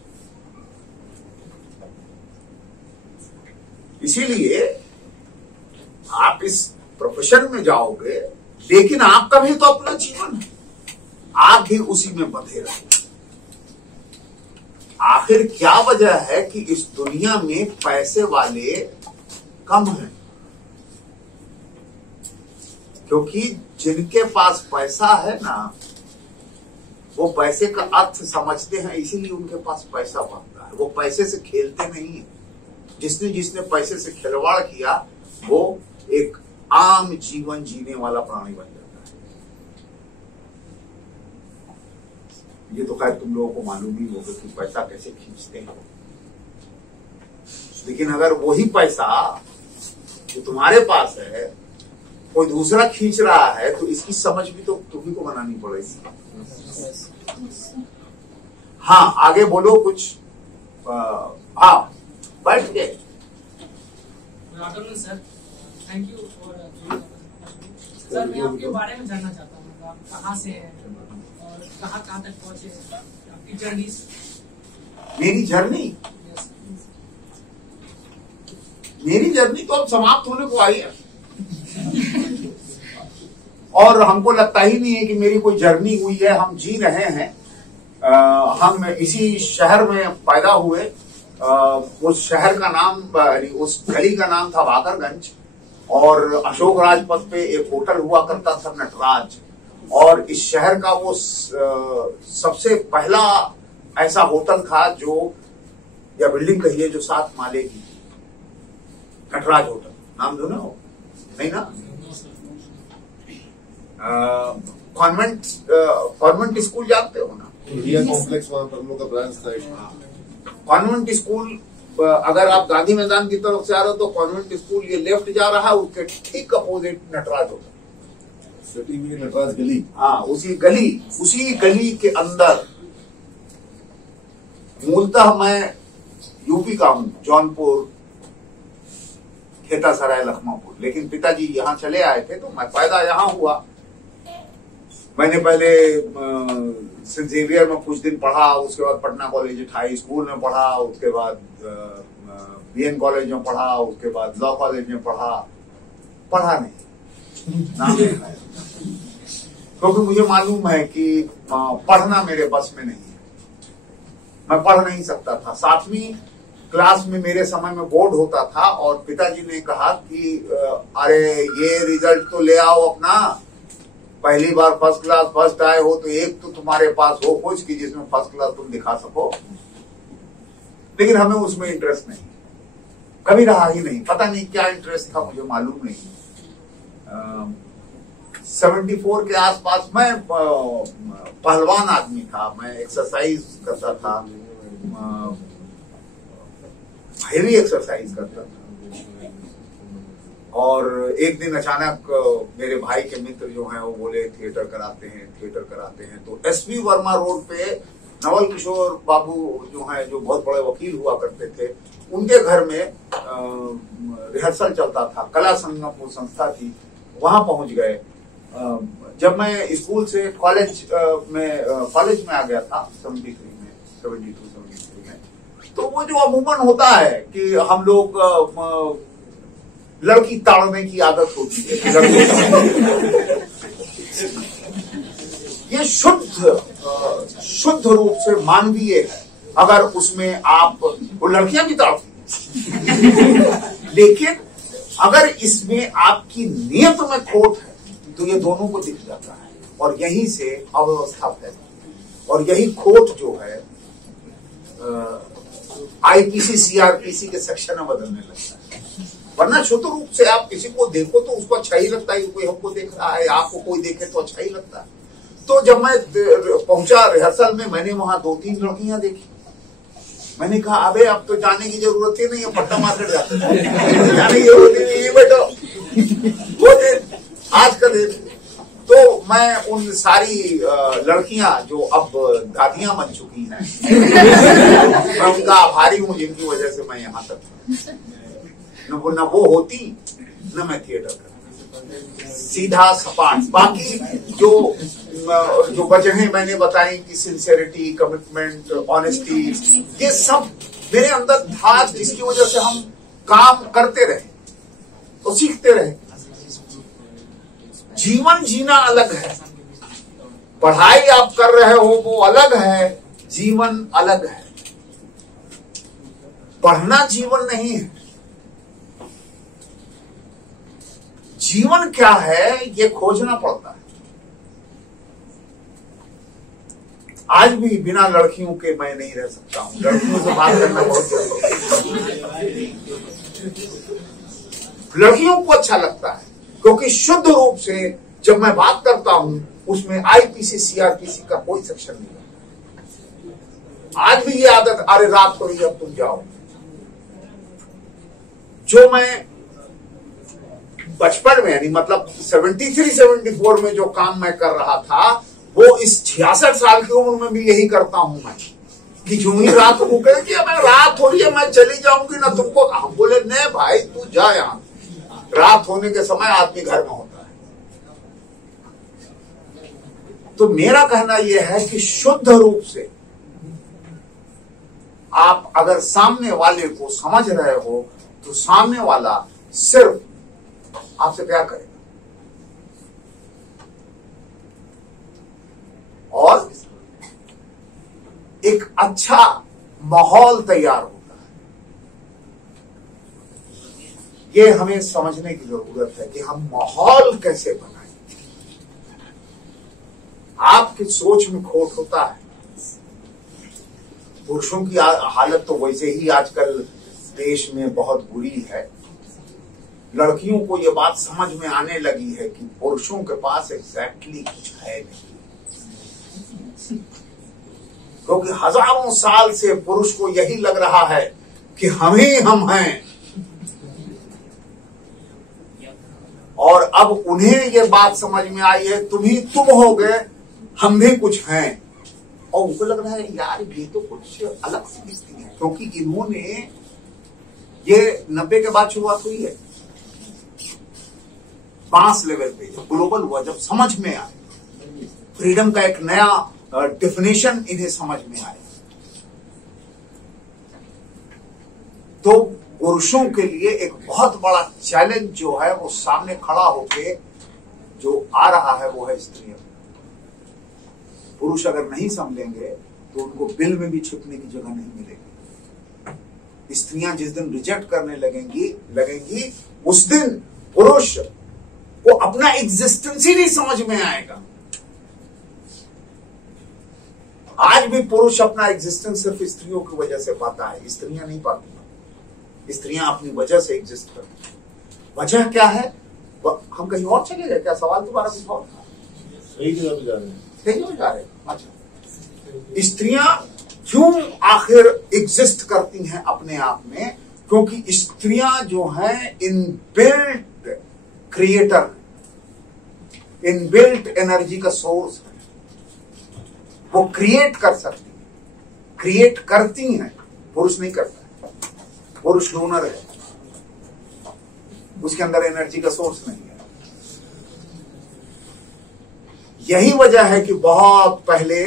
इसीलिए आप इस प्रोफेशन में जाओगे, लेकिन आपका भी तो अपना जीवन है, आप भी उसी में बंधे रहो। आखिर क्या वजह है कि इस दुनिया में पैसे वाले कम हैं? क्योंकि जिनके पास पैसा है ना, वो पैसे का अर्थ समझते हैं, इसीलिए उनके पास पैसा बढ़ता है। वो पैसे से खेलते नहीं है। जिसने जिसने पैसे से खिलवाड़ किया वो एक आम जीवन जीने वाला प्राणी बन जाता है। ये तो खैर तुम लोगों को मालूम ही होगा कि पैसा कैसे खींचते हैं। लेकिन अगर वही पैसा जो तुम्हारे पास है कोई दूसरा खींच रहा है तो इसकी समझ भी तो तुम्ही को बनानी पड़ेगी। हाँ, आगे बोलो कुछ। हाँ, बैठ गए। Good afternoon sir, thank you for sir. मैं आपके बारे में जानना चाहता हूँ, आप कहाँ से हैं और कहाँ तक पहुँचे, आपकी जर्नी। मेरी जर्नी तो अब समाप्त होने को आई है और हमको लगता ही नहीं है कि मेरी कोई जर्नी हुई है। हम जी रहे हैं। हम इसी शहर में पैदा हुए। उस शहर का नाम, उस गली का नाम था वाकरगंज और अशोक राजपथ पे एक होटल हुआ करता था नटराज। और इस शहर का वो सबसे पहला ऐसा होटल था जो, या बिल्डिंग कहिए, जो 7 माले की, नटराज होटल। नाम सुना हो? नहीं ना? कॉन्वेंट स्कूल जानते हो ना? इंडिया कॉम्प्लेक्स वहां पर हम लोग का ब्रांच था। कॉन्वेंट स्कूल, अगर आप गांधी मैदान की तरफ से आ रहे हो तो कॉन्वेंट स्कूल ये लेफ्ट जा रहा है, उसके ठीक अपोजिट नटराज होटल, सिटी में नटराज गली। हाँ, उसी गली के अंदर। मूलतः मैं यूपी का हूँ, जौनपुर, खेतासराय, लखमापुर, लेकिन पिताजी यहाँ चले आए थे तो मैं पैदा यहाँ हुआ। मैंने पहले सेंट जेवियर में कुछ दिन पढ़ा, उसके बाद पटना कॉलेज हाई स्कूल में पढ़ा, उसके बाद बीएन कॉलेज में पढ़ा, उसके बाद लॉ कॉलेज में पढ़ा नहीं, नाम लिखा है, क्योंकि मुझे मालूम है कि पढ़ना मेरे बस में नहीं है। मैं पढ़ नहीं सकता था। 7वीं क्लास में मेरे समय में बोर्ड होता था और पिताजी ने कहा कि अरे ये रिजल्ट तो ले आओ अपना, पहली बार फर्स्ट क्लास फर्स्ट आए हो तो एक तो तुम्हारे पास हो कुछ कि जिसमें फर्स्ट क्लास तुम दिखा सको। लेकिन हमें उसमें इंटरेस्ट नहीं, कभी रहा ही नहीं। पता नहीं क्या इंटरेस्ट था, मुझे मालूम नहीं। 74 के आसपास मैं पहलवान आदमी था, मैं एक्सरसाइज करता था, हेवी एक्सरसाइज करता था। और एक दिन अचानक मेरे भाई के मित्र जो हैं वो बोले थिएटर कराते हैं। तो एसपी वर्मा रोड पे नवल किशोर बाबू जो हैं, जो बहुत बड़े वकील हुआ करते थे, उनके घर में रिहर्सल चलता था। कला संगम वो संस्था थी, वहां पहुंच गए। जब मैं स्कूल से कॉलेज में आ गया था 72-73 में, तो वो जो अमूमन होता है कि हम लोग लड़की ताड़ने की आदत होती है। ये शुद्ध रूप से मानवीय है। अगर उसमें आप, वो लड़कियां भी ताड़ती हैं, लेकिन अगर इसमें आपकी नियत में खोट है तो ये दोनों को दिख जाता है और यहीं से अव्यवस्था फैलती। और यही खोट जो है आईपीसी सीआरपीसी के सेक्शन में बदलने लगता है। वरना शुद्ध रूप से आप किसी को देखो तो उसको अच्छा ही लगता है, कोई हमको देख रहा है, आपको कोई देखे तो अच्छा ही लगता है। तो जब मैं पहुंचा रिहर्सल में, मैंने वहां 2-3 लड़कियां देखी। मैंने कहा अबे अब तो जाने की जरूरत ही नहीं है, पट्टा मार्केट जाते जाने की जरूरत ही नहीं है, बैठो वो दिन आज का दिन। तो मैं उन सारी लड़कियां जो अब दादियां बन चुकी हैं, मैं उनका आभारी हूं जिनकी वजह से मैं यहाँ तक न वो होती न मैं थिएटर करता, सीधा सपाट। बाकी जो वजहें मैंने बताई कि सिंसियरिटी, कमिटमेंट, ऑनेस्टी, ये सब मेरे अंदर था, जिसकी वजह से हम काम करते रहे तो सीखते रहे। जीवन जीना अलग है, पढ़ाई आप कर रहे हो वो अलग है, जीवन अलग है। पढ़ना जीवन नहीं है। जीवन क्या है ये खोजना पड़ता है। आज भी बिना लड़कियों के मैं नहीं रह सकता हूँ। लड़कियों से बात करना बहुत जरूरी है। लड़कियों को अच्छा लगता है क्योंकि शुद्ध रूप से जब मैं बात करता हूं उसमें आईपीसी सीआरपीसी का कोई सेक्शन नहीं है। आज भी ये आदत, अरे रात हो रही है अब तुम जाओ। जो मैं बचपन में यानी मतलब 73-74 में जो काम मैं कर रहा था वो इस 66 साल की उम्र में भी यही करता हूं मैं, कि जो ही रात को कहे कि मैं रात हो रही है मैं चली जाऊंगी ना तुमको। हम बोले नहीं भाई तू जा, यहां रात होने के समय आदमी घर में होता है। तो मेरा कहना यह है कि शुद्ध रूप से आप अगर सामने वाले को समझ रहे हो तो सामने वाला सिर्फ आपसे प्यार करेगा और एक अच्छा माहौल तैयार होता है। ये हमें समझने की जरूरत है कि हम माहौल कैसे बनाएं। आपकी सोच में खोट होता है। पुरुषों की हालत तो वैसे ही आजकल देश में बहुत बुरी है। लड़कियों को यह बात समझ में आने लगी है कि पुरुषों के पास एग्जैक्टली कुछ है नहीं, क्योंकि हजारों साल से पुरुष को यही लग रहा है कि हम ही हम हैं, और अब उन्हें यह बात समझ में आई है तुम ही तुम हो गए, हम भी कुछ हैं। और उनको लग रहा है यार ये तो कुछ अलग सी स्थिति है, क्योंकि इन्होंने ये 90 के बाद शुरुआत हुई है। मास लेवल पे ग्लोबल हुआ, जब समझ में आए, फ्रीडम का एक नया डेफिनेशन इन्हें समझ में आया, तो पुरुषों के लिए एक बहुत बड़ा चैलेंज जो है वो सामने खड़ा होके जो आ रहा है वो है स्त्रियां। पुरुष अगर नहीं समझेंगे तो उनको बिल में भी छिपने की जगह नहीं मिलेगी। स्त्रियां जिस दिन रिजेक्ट करने लगेंगी उस दिन पुरुष को अपना एग्जिस्टेंस ही नहीं समझ में आएगा। आज भी पुरुष अपना एग्जिस्टेंस सिर्फ स्त्रियों की वजह से पाता है, स्त्रियां नहीं पाती। स्त्रियां अपनी वजह से एग्जिस्ट करती हैं। वजह क्या है? हम कहीं और चले गए क्या? सवाल दोबारा कुछ और था। सही जगह पे जा रहे हैं। सही जगह जा रहे हैं। अच्छा, स्त्रियां क्यों आखिर एग्जिस्ट करती हैं अपने आप में? क्योंकि स्त्रियां जो हैं इनबिल्ट क्रिएटर, इनबिल्ट एनर्जी का सोर्स है। वो क्रिएट कर सकती है, क्रिएट करती हैं। पुरुष नहीं करता है, पुरुष डोनर है, उसके अंदर एनर्जी का सोर्स नहीं है। यही वजह है कि बहुत पहले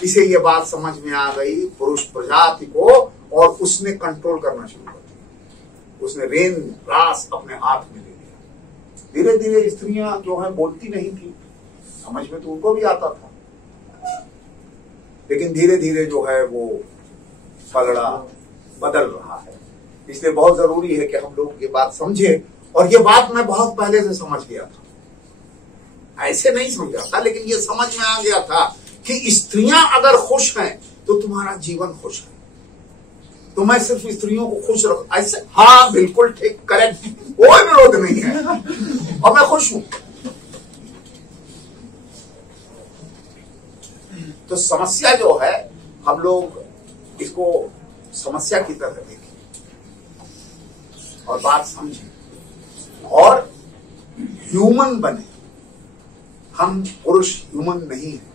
इसे ये बात समझ में आ गई पुरुष प्रजाति को, और उसने कंट्रोल करना शुरू कर दिया। उसने रेन रास अपने हाथ में ले लिया। धीरे धीरे स्त्रियां जो है बोलती नहीं थी, समझ में तो उनको भी आता था, लेकिन धीरे धीरे जो है वो पलड़ा बदल रहा है। इसलिए बहुत जरूरी है कि हम लोग ये बात समझे, और ये बात मैं बहुत पहले से समझ गया था। ऐसे नहीं समझा था, लेकिन ये समझ में आ गया था कि स्त्रियां अगर खुश हैं तो तुम्हारा जीवन खुश है। तो मैं सिर्फ स्त्रियों को खुश रख, ऐसे हाँ बिल्कुल ठीक, करेक्ट, कोई विरोध नहीं है, और मैं खुश हूं। तो समस्या जो है हम लोग इसको समस्या की तरह देखें और बात समझें और ह्यूमन बने। हम पुरुष ह्यूमन नहीं है।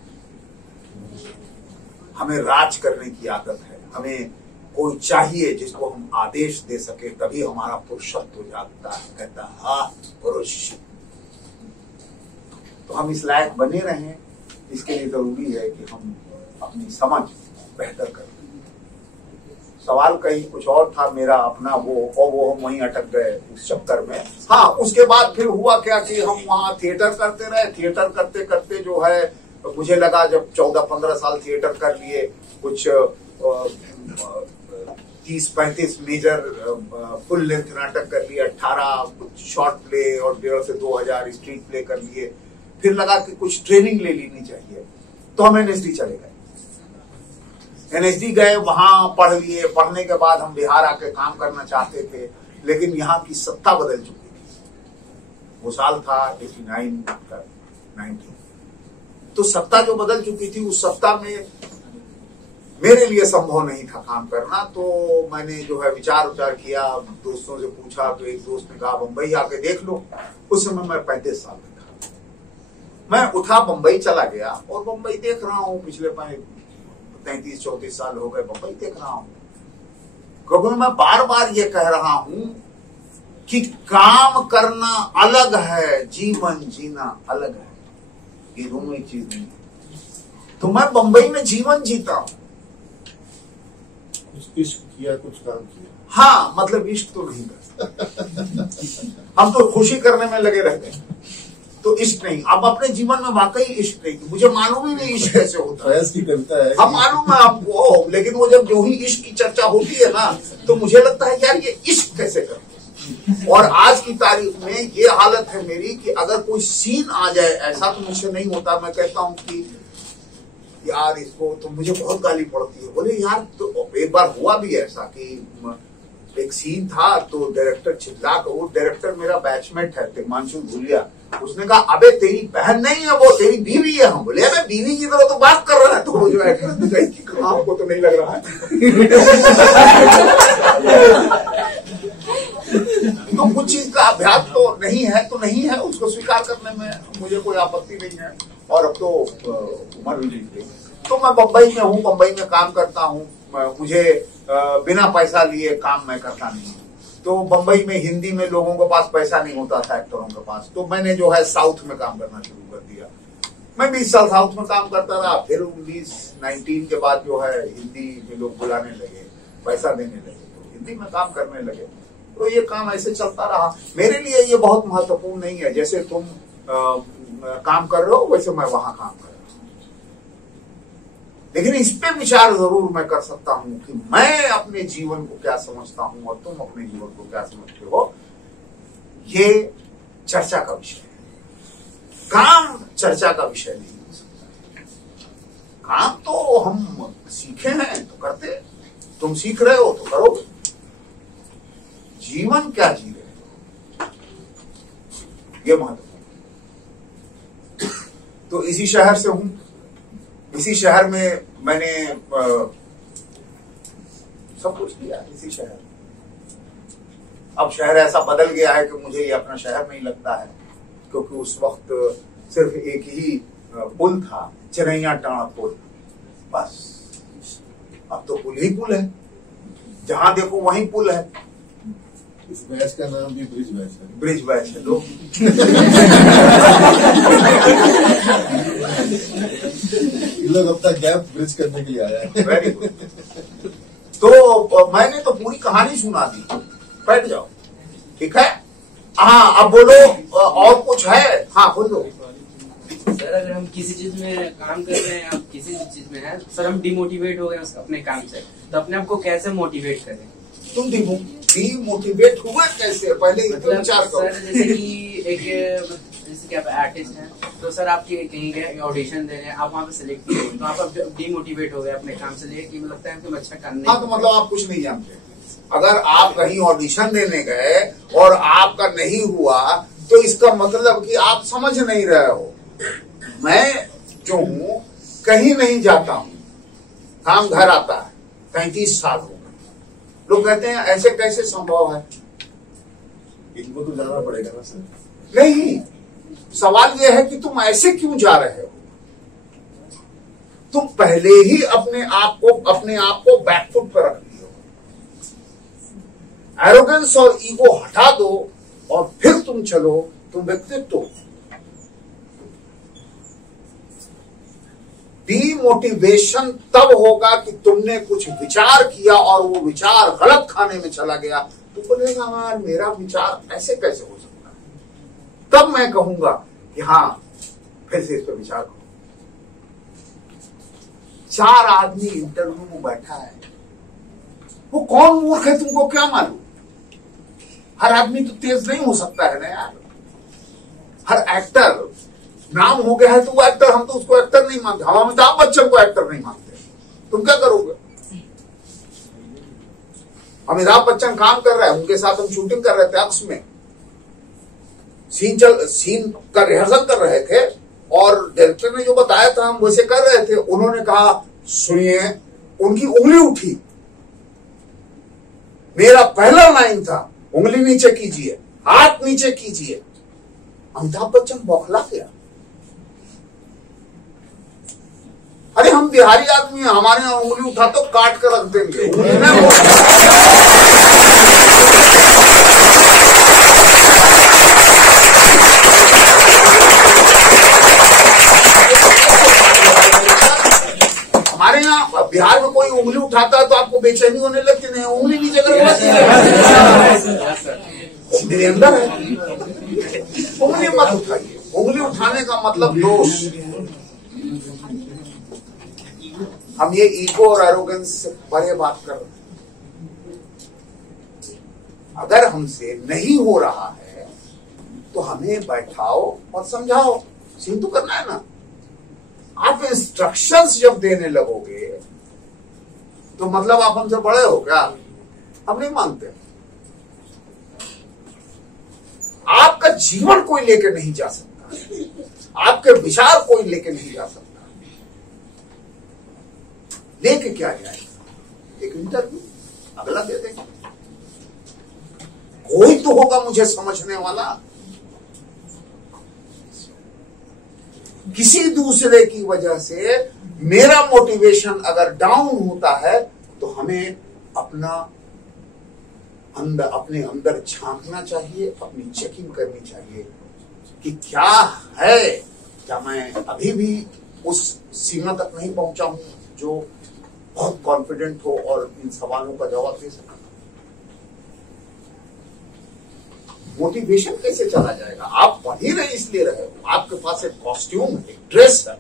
हमें राज करने की आदत है। हमें कोई चाहिए जिसको हम आदेश दे सके, तभी हमारा पुरुषत्व जागता है, कहता है हाँ पुरुष। तो हम इस लायक बने रहें, इसके लिए जरूरी है कि हम अपनी समझ बेहतर करें। सवाल कहीं कुछ और था मेरा अपना, वो हम वहीं अटक गए उस चक्कर में। हाँ, उसके बाद फिर हुआ क्या कि हम वहां थिएटर करते रहे। थिएटर करते करते जो है मुझे लगा, जब 14-15 साल थिएटर कर लिए, कुछ 30-35 मेजर फुल लेंथ नाटक कर लिए, 18 कुछ शॉर्ट प्ले और 1,500 से 2,000 स्ट्रीट प्ले कर लिए। फिर लगा कि कुछ ट्रेनिंग ले लेनी चाहिए, तो हम NSD चले गए। NSD गए, वहां पढ़ लिए, पढ़ने के बाद हम बिहार आके काम करना चाहते थे, लेकिन यहाँ की सत्ता बदल चुकी थी। वो साल था 89 का 90। तो सत्ता जो बदल चुकी थी, उस सत्ता में मेरे लिए संभव नहीं था काम करना। तो मैंने जो है विचार किया, दोस्तों से पूछा, तो एक दोस्त ने कहा बंबई आके देख लो। उस समय मैं 35 साल में था। मैं उठा, बंबई चला गया और बंबई देख रहा हूँ। पिछले 33-34 साल हो गए बंबई देख रहा हूँ। क्योंकि मैं बार बार ये कह रहा हूं कि काम करना अलग है, जीवन जीना अलग है। ये दोनों एक चीज नहीं है। तो मैं बंबई में जीवन जीता हूं। कुछ इश्क किया, कुछ काम किया। हाँ, मतलब इश्क तो नहीं करता। हम तो खुशी करने में लगे रहते हैं, तो इश्क नहीं। अब अपने जीवन में वाकई इश्क नहीं, मुझे मालूम ही नहीं इश्क कैसे होता है। की कविता है। हम मालूम है आपको, लेकिन वो जब जो ही इश्क की चर्चा होती है ना, तो मुझे लगता है यार ये इश्क कैसे करते। और आज की तारीख में ये हालत है मेरी कि अगर कोई सीन आ जाए ऐसा, तो मुझसे नहीं होता। मैं कहता हूं कि यार इसको, तो मुझे बहुत गाली पड़ती है। बोले यार, तो एक बार हुआ भी ऐसा कि एक सीन था, तो डायरेक्टर चिल्ला कर, वो डायरेक्टर मेरा बैचमेट है तिग्मांशु भूलिया, उसने कहा अबे तेरी बहन नहीं है वो, तेरी बीवी है। हम बोले अबे बीवी की तरह तो बात कर रहा है। तो वो जो है आपको तो नहीं लग रहा है। तो कुछ चीज का अभ्यास तो नहीं है, तो नहीं है, उसको स्वीकार करने में मुझे कोई आपत्ति नहीं है। और अब तो उम्र भी बीत गई। तो मैं बंबई में हूँ, बंबई में काम करता हूँ। मुझे बिना पैसा लिए काम मैं करता नहीं हूँ। तो बंबई में हिंदी में लोगों के पास पैसा नहीं होता था, एक्टरों के पास। तो मैंने जो है साउथ में काम करना शुरू कर दिया। मैं 20 साल साउथ में काम करता रहा। फिर 19 के बाद जो है हिंदी में लोग बुलाने लगे, पैसा देने लगे, तो हिंदी में काम करने लगे। तो ये काम ऐसे चलता रहा। मेरे लिए ये बहुत महत्वपूर्ण नहीं है। जैसे तुम काम कर रहे हो, वैसे मैं वहां काम कर रहा हूं। लेकिन इस पे विचार जरूर मैं कर सकता हूं कि मैं अपने जीवन को क्या समझता हूं और तुम अपने जीवन को क्या समझते हो। ये चर्चा का विषय है। काम चर्चा का विषय नहीं हो सकता। काम तो हम सीखे हैं तो करते, तुम सीख रहे हो तो करोगे। जीवन क्या जी रहे हो, ये महत्वपूर्ण। तो इसी शहर से हूं। इसी शहर में मैंने सब कुछ किया। इसी शहर, अब शहर ऐसा बदल गया है कि मुझे ये अपना शहर नहीं लगता है। क्योंकि उस वक्त सिर्फ एक ही पुल था, चनैया टाणा पुल, बस। अब तो पुल ही पुल है, जहां देखो वहीं पुल है। इस बैच का नाम भी ब्रिज बैच है। ब्रिज बैच है लोग। लोग अपना गैप ब्रिज करने के लिए आया है। Very good. तो मैंने तो पूरी कहानी सुना दी। बैठ जाओ, ठीक है। हाँ, अब बोलो और कुछ है। हाँ बोलो। सर अगर हम किसी चीज में काम कर रहे हैं, आप किसी भी चीज में है, सर हम डिमोटिवेट हो गए अपने काम से, तो अपने आप को कैसे मोटिवेट करें? तुम डिमोटिवेट हुए कैसे, पहले विचार करो। सर जैसे कि एक जैसे कि आप आर्टिस्ट हैं, तो सर आप कहीं गए ऑडिशन देने, आप वहाँ पे सिलेक्ट किए, तो आप डिमोटिवेट हो गए अपने काम से लेके, कि लगता है कि अच्छा काम नहीं। हाँ, तो मतलब आप कुछ नहीं जानते। अगर आप कहीं ऑडिशन देने गए और आपका नहीं हुआ, तो इसका मतलब कि आप समझ नहीं रहे हो। मैं जो हूं कहीं नहीं जाता हूं, काम घर आता है। 35 साल हो गए। लोग कहते हैं ऐसे कैसे संभव है। इनको तो जाना पड़ेगा ना सर। नहीं, सवाल यह है कि तुम ऐसे क्यों जा रहे हो। तुम पहले ही अपने आप को बैकफुट पर रख लियो। एरोगेंस और ईगो हटा दो और फिर तुम चलो। तुम व्यक्तित्व। डीमोटिवेशन तब होगा कि तुमने कुछ विचार किया और वो विचार गलत खाने में चला गया। तो बोलेगा यार मेरा विचार ऐसे कैसे हो सकता है। तब मैं कहूंगा कि हाँ, फिर से इस पर विचार करो। 4 आदमी इंटरव्यू में बैठा है, वो कौन मूर्ख है तुमको क्या मालूम। हर आदमी तो तेज नहीं हो सकता है ना यार। हर एक्टर नाम हो गया है तो वो एक्टर, हम तो उसको एक्टर नहीं मानते। हम अमिताभ बच्चन को एक्टर नहीं मानते। तुम क्या करोगे। अमिताभ बच्चन काम कर रहा है, उनके साथ हम शूटिंग कर रहे थे, अक्स में सीन का रिहर्सल कर रहे थे और डायरेक्टर ने जो बताया था हम वैसे कर रहे थे। उन्होंने कहा सुनिए, उनकी उंगली उठी, मेरा पहला लाइन था उंगली नीचे कीजिए, हाथ नीचे कीजिए। अमिताभ बच्चन बौखला गया। अरे हम बिहारी आदमी हैं, हमारे यहां उंगली उठा तो काट कर रख देंगे। हमारे यहाँ बिहार में कोई उंगली उठाता है तो आपको बेचैनी होने लगती, नहीं उंगली नीचे कर मेरे अंदर है। उंगली मत उठाइए। उंगली उठाने का मतलब दोष। हम ये ईगो और एरोगेंस से परे बात कर रहे हैं। अगर हमसे नहीं हो रहा है तो हमें बैठाओ और समझाओ। सीन तो करना है ना। आप इंस्ट्रक्शंस जब देने लगोगे तो मतलब आप हमसे बड़े हो क्या? हम नहीं मानते। आपका जीवन कोई लेके नहीं जा सकता, आपके विचार कोई लेके नहीं जा सकता। लेके क्या जाएगा? एक इंटरव्यू अगला दे देंगे। कोई तो होगा मुझे समझने वाला। किसी दूसरे की वजह से मेरा मोटिवेशन अगर डाउन होता है तो हमें अपने अंदर झांकना चाहिए, अपनी चेकिंग करनी चाहिए कि क्या है, क्या मैं अभी भी उस सीमा तक नहीं पहुंचा हूं जो बहुत कॉन्फिडेंट हो और इन सवालों का जवाब दे सका। मोटिवेशन कैसे चला जाएगा? आप पढ़ ही रहे इसलिए रहे हो, आपके पास एक कॉस्ट्यूम है, एक ड्रेस है,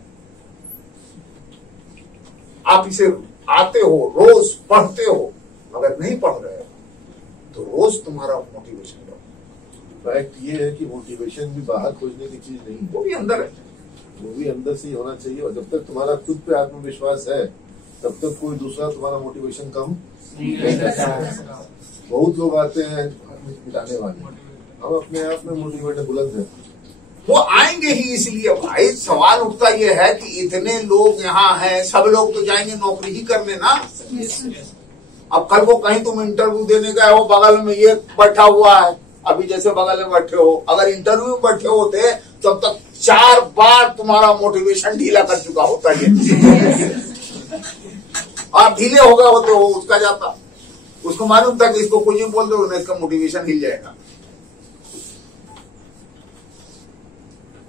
आप इसे आते हो, रोज पढ़ते हो। अगर नहीं पढ़ रहे हो तो रोज तुम्हारा मोटिवेशन फैक्ट ये है कि मोटिवेशन भी बाहर खोजने की चीज नहीं है, वो भी अंदर है। वो भी अंदर से ही होना चाहिए। और जब तक तुम्हारा खुद पे आत्मविश्वास है तब तक कोई दूसरा तुम्हारा मोटिवेशन कम नहीं करता। बहुत लोग आते हैं मिटाने वाले, हम अपने आप में मोटिवेट बुलंद है। वो आएंगे ही इसलिए। भाई सवाल उठता ये है कि इतने लोग यहाँ हैं, सब लोग तो जाएंगे नौकरी ही करने ना। अब कल को कहीं तुम इंटरव्यू देने गए हो, बगल में ये बैठा हुआ है, अभी जैसे बगल में बैठे हो, अगर इंटरव्यू में बैठे होते तब तक 4 बार तुम्हारा मोटिवेशन ढीला कर चुका होता है। आप ढीले हो गए होते हो, उसका जाता, उसको मालूम था कि इसको कुछ भी बोल दो इसका मोटिवेशन हिल जाएगा।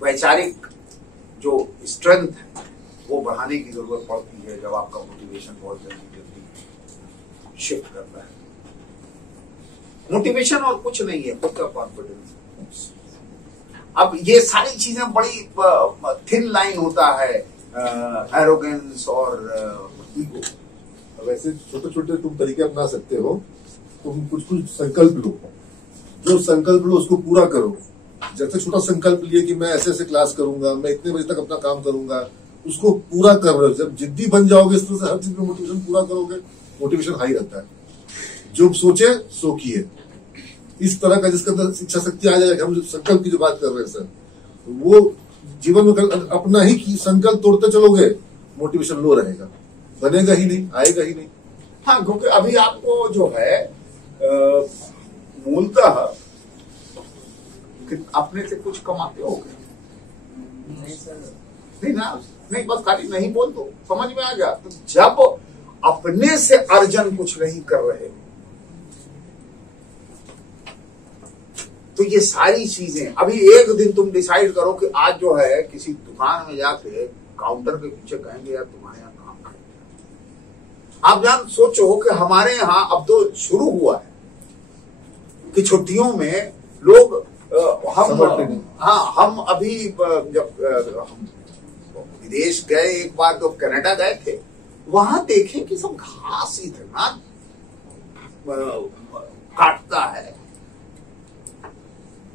वैचारिक जो स्ट्रेंथ है वो बढ़ाने की जरूरत पड़ती है जब आपका मोटिवेशन बहुत जल्दी शिफ्ट करता है। मोटिवेशन और कुछ नहीं है, खुद का कॉन्फिडेंस। अब ये सारी चीजें बड़ी थिन लाइन होता है, एरोगेंस और ईगो। वैसे छोटे छोटे तुम तरीके अपना सकते हो। तुम कुछ संकल्प लो, जो संकल्प लो उसको पूरा करो। जैसे छोटा संकल्प लिए कि मैं ऐसे ऐसे क्लास करूंगा, मैं इतने बजे तक अपना काम करूंगा, उसको पूरा कर रहे हो। जब जिद्दी बन जाओगे इस तरह से हर चीज में मोटिवेशन पूरा करोगे, मोटिवेशन हाई रहता है। जो सोचे सो किए, इस तरह का जिसके अंदर इच्छा शक्ति आ जाएगा। हम संकल्प की जो बात कर रहे हैं सर, वो जीवन में अपना ही संकल्प तोड़ते चलोगे, मोटिवेशन लो रहेगा, बनेगा ही नहीं, आएगा ही नहीं। हाँ, क्योंकि अभी आपको जो है मूलतः अपने से कुछ कमाते हो नहीं ना? नहीं, बस खाली नहीं बोल दो, समझ में आ गया। तो जब अपने से अर्जन कुछ नहीं कर रहे हो तो ये सारी चीजें, अभी एक दिन तुम डिसाइड करो कि आज जो है किसी दुकान में जाके काउंटर के पीछे कहेंगे यार तुम्हारे यहाँ काम करेंगे। आप जान सोचो कि हमारे यहाँ अब तो शुरू हुआ है कि छुट्टियों में लोग हम अभी जब हम विदेश गए, एक बार तो कनाडा गए थे, वहां देखे कि सब घास इतना काटता है,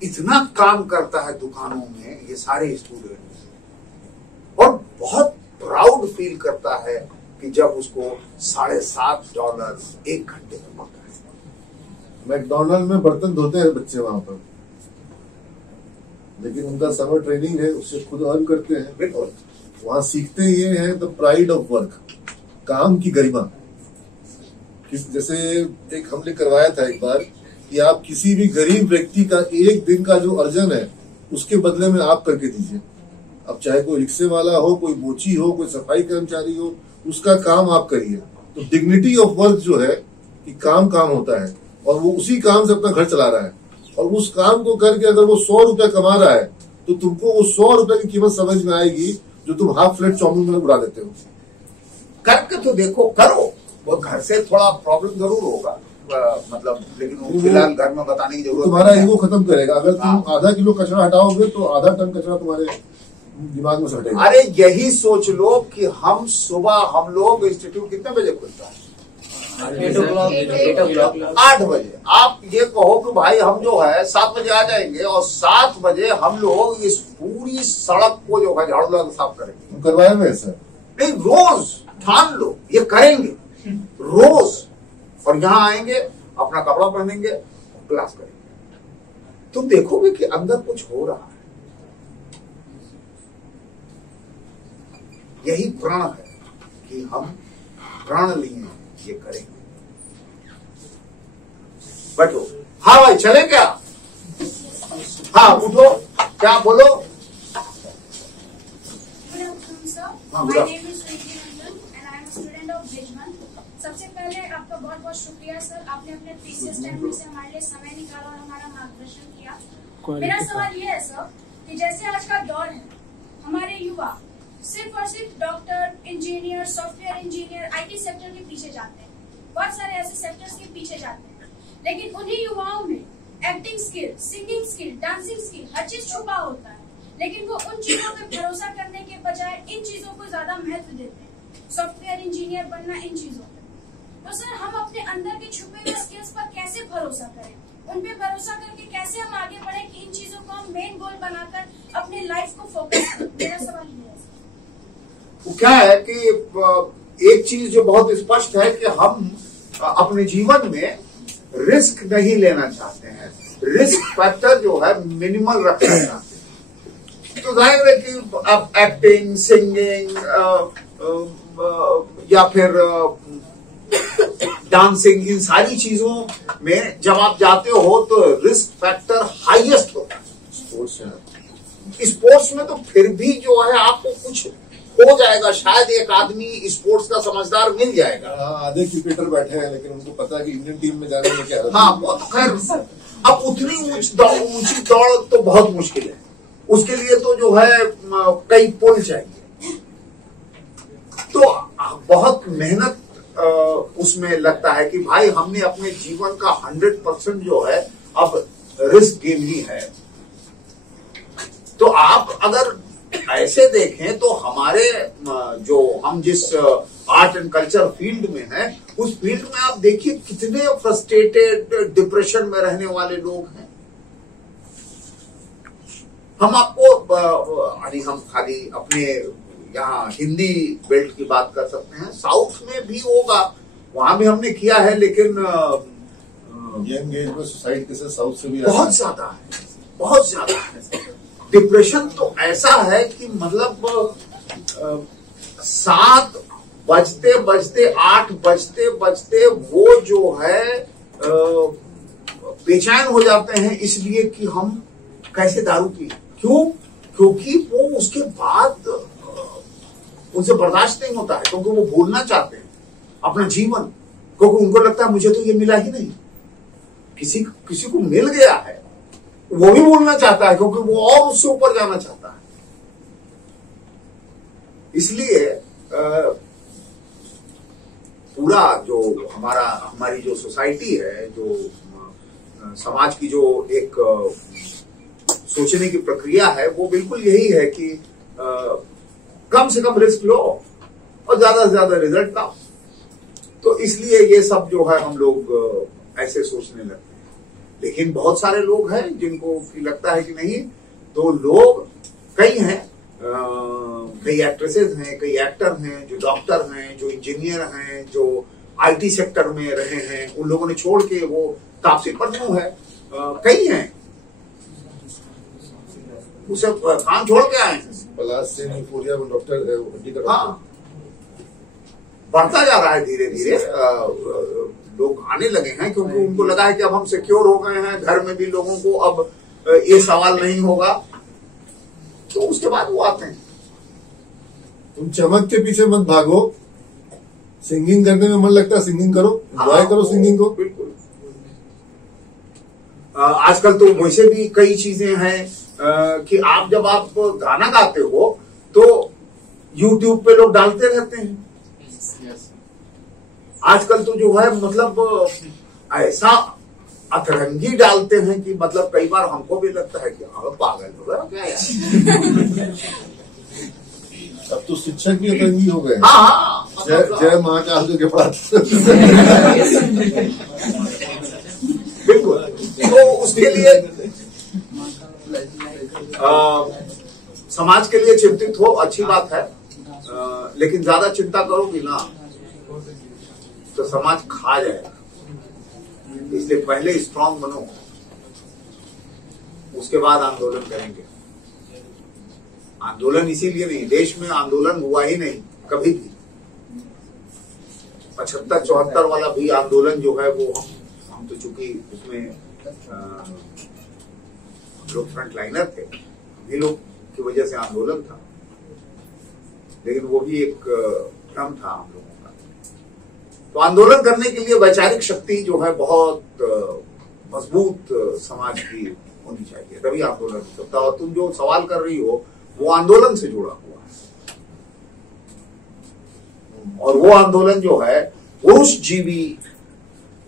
इतना काम करता है दुकानों में ये सारे स्टूडेंट्स, और बहुत प्राउड फील करता है कि जब उसको $7.5 1 घंटे में पड़ता है। मैकडोनल्ड में बर्तन धोते हैं बच्चे वहां पर, लेकिन उनका समर ट्रेनिंग है, उससे खुद अर्न करते हैं। बिल्कुल। वहां सीखते ये हैं द प्राइड ऑफ वर्क, काम की गरिमा। जैसे एक हमने करवाया था एक बार कि आप किसी भी गरीब व्यक्ति का एक दिन का जो अर्जन है उसके बदले में आप करके दीजिए। अब चाहे कोई रिक्शे वाला हो, कोई मोची हो, कोई सफाई कर्मचारी हो, उसका काम आप करिए। तो डिग्निटी ऑफ वर्क जो है कि काम होता है और वो उसी काम से अपना घर चला रहा है, और उस काम को करके अगर वो 100 रुपए कमा रहा है तो तुमको वो 100 रुपए की कीमत समझ में आएगी जो तुम हाफ प्लेट चाउमीन में उड़ा देते हो। करके तो देखो, करो। वो घर से थोड़ा प्रॉब्लम जरूर होगा, मतलब, लेकिन वो फिलहाल घर में बताने की जरूरत तुम्हारा नहीं है। ईगो खत्म करेगा। अगर तुम आधा किलो कचरा हटाओगे तो आधा टन कचरा तुम्हारे दिमाग में से हटेगा। अरे यही सोच लो कि हम लोग इंस्टीट्यूट कितने बजे खुलता है? 8 बजे। आप ये कहो कि भाई हम जो है 7 बजे आ जाएंगे और 7 बजे हम लोग इस पूरी सड़क को जो है झाड़ू लगा साफ करेंगे। करवाए हुए सर? नहीं, रोज ठान लो ये करेंगे रोज, और यहाँ आएंगे, अपना कपड़ा पहनेंगे, क्लास करेंगे। तुम देखोगे कि अंदर कुछ हो रहा है। यही प्रण है कि हम प्रण लिए ये करेंगे। बैठो। हाँ भाई, चले क्या? हाँ उठो, क्या बोलो? सबसे पहले आपका बहुत बहुत शुक्रिया सर, आपने अपने प्रीशियस टाइम में से हमारे लिए समय निकाला और हमारा मार्गदर्शन किया। मेरा सवाल ये है सर कि जैसे आज का दौर है, हमारे युवा सिर्फ और सिर्फ doctor, engineer, software engineer, IT sector के पीछे जाते हैं, बहुत सारे ऐसे सेक्टर्स के पीछे जाते हैं, लेकिन उन्हीं युवाओं में acting skill, singing skill, dancing skill, हर चीज छुपा होता है, लेकिन वो उन चीजों पे भरोसा करने के बजाय इन चीजों को ज्यादा महत्व देते हैं, सॉफ्टवेयर इंजीनियर बनना, इन चीजों पे। तो सर, हम अपने अंदर के छुपे हुए स्किल्स पर कैसे भरोसा करें? उन पे भरोसा करके कैसे हम आगे बढ़े कि इन चीजों को हम मेन गोल बनाकर अपने लाइफ को फोकस करें? मेरा सवाल ये है। वो क्या है कि एक चीज जो बहुत स्पष्ट है कि हम अपने जीवन में रिस्क नहीं लेना चाहते हैं, रिस्क फैक्टर जो है मिनिमल रखना चाहते हैं। तो जाहिर है कि अब एक्टिंग, सिंगिंग या फिर डांसिंग, इन सारी चीजों में जब आप जाते हो तो रिस्क फैक्टर हाईएस्ट होता है। स्पोर्ट्स में तो फिर भी जो है आपको कुछ हो जाएगा, शायद एक आदमी स्पोर्ट्स का समझदार मिल जाएगा। आधे क्रिकेटर बैठे हैं लेकिन उनको पता है कि इंडियन टीम में जाने में क्या है। हाँ, वो तो खैर अब उतनी ऊंची दौड़ तो बहुत मुश्किल है, उसके लिए तो जो है कई पुल चाहिए, तो बहुत मेहनत उसमें लगता है कि भाई हमने अपने जीवन का 100% जो है अब रिस्क गेम ही है। तो आप अगर ऐसे देखें तो हमारे जो हम जिस आर्ट एंड कल्चर फील्ड में हैं, उस फील्ड में आप देखिए कितने फ्रस्ट्रेटेड, डिप्रेशन में रहने वाले लोग हैं। हम आपको हम खाली अपने यहाँ हिंदी बेल्ट की बात कर सकते हैं, साउथ में भी होगा, वहां भी हमने किया है, लेकिन यंग एज में सुसाइड केसेस साउथ से भी बहुत ज्यादा है, बहुत ज्यादा है। डिप्रेशन तो ऐसा है कि मतलब 7 बजते बजते 8 बजते बजते वो जो है बेचैन हो जाते हैं, इसलिए कि हम कैसे दारू पिए। क्यों? क्योंकि वो उसके बाद उनसे बर्दाश्त नहीं होता है, क्योंकि वो भूलना चाहते हैं अपना जीवन, क्योंकि उनको लगता है मुझे तो ये मिला ही नहीं, किसी को मिल गया है, वो भी भूलना चाहता है क्योंकि वो और उससे ऊपर जाना चाहता है। इसलिए पूरा जो हमारी जो सोसाइटी है, जो समाज की जो एक सोचने की प्रक्रिया है, वो बिल्कुल यही है कि कम से कम रिस्क लो और ज्यादा से ज्यादा रिजल्ट पाओ। तो इसलिए ये सब जो है हम लोग ऐसे सोचने लगते हैं। लेकिन बहुत सारे लोग हैं जिनको लगता है कि नहीं, तो लोग कई हैं, कई एक्ट्रेसेस हैं, कई एक्टर हैं, जो डॉक्टर हैं, जो इंजीनियर हैं, जो IT सेक्टर में रहे हैं, उन लोगों ने छोड़ के, वो तापसी पन्नू है, कई हैं, उसे काम छोड़ के आए हैं। पलाश से न्यूफोरिया में डॉक्टर, हाँ, बढ़ता जा रहा है धीरे धीरे, लोग आने लगे हैं क्योंकि उनको लगा है कि अब हम सिक्योर हो गए हैं, घर में भी लोगों को अब ये सवाल नहीं होगा, तो उसके बाद वो आते हैं। तुम चमक के पीछे मत भागो, सिंगिंग करने में मन लगता है सिंगिंग करो, एंजॉय करो सिंगिंग को। बिल्कुल। आजकल तो वैसे भी कई चीजें हैं कि आप जब आप गाना गाते हो तो YouTube पे लोग डालते रहते हैं। आजकल तो जो है मतलब ऐसा अतरंगी डालते हैं कि मतलब कई बार हमको भी लगता है कि हाँ पागल हो गया क्या यार। अब तो शिक्षक भी अतरंगी हो गए। हाँ, जय महाकाल के पढ़ाते। बिल्कुल। तो उसके लिए समाज के लिए चिंतित हो, अच्छी बात है, लेकिन ज्यादा चिंता करोगी ना तो समाज खा जाएगा। इसलिए पहले स्ट्रांग बनो, उसके बाद आंदोलन करेंगे। आंदोलन इसीलिए नहीं, देश में आंदोलन हुआ ही नहीं कभी भी। 75-74 वाला भी आंदोलन जो है वो हम तो चूंकि उसमें लोग फ्रंट लाइनर थे, हम ही लोग की वजह से आंदोलन था, लेकिन वो भी एक भ्रम था हम लोगों का। तो आंदोलन करने के लिए वैचारिक शक्ति जो है बहुत मजबूत समाज की होनी चाहिए, तभी आंदोलन हो सकता है। और तुम जो सवाल कर रही हो वो आंदोलन से जुड़ा हुआ है, और वो आंदोलन जो है पुरुष जीवी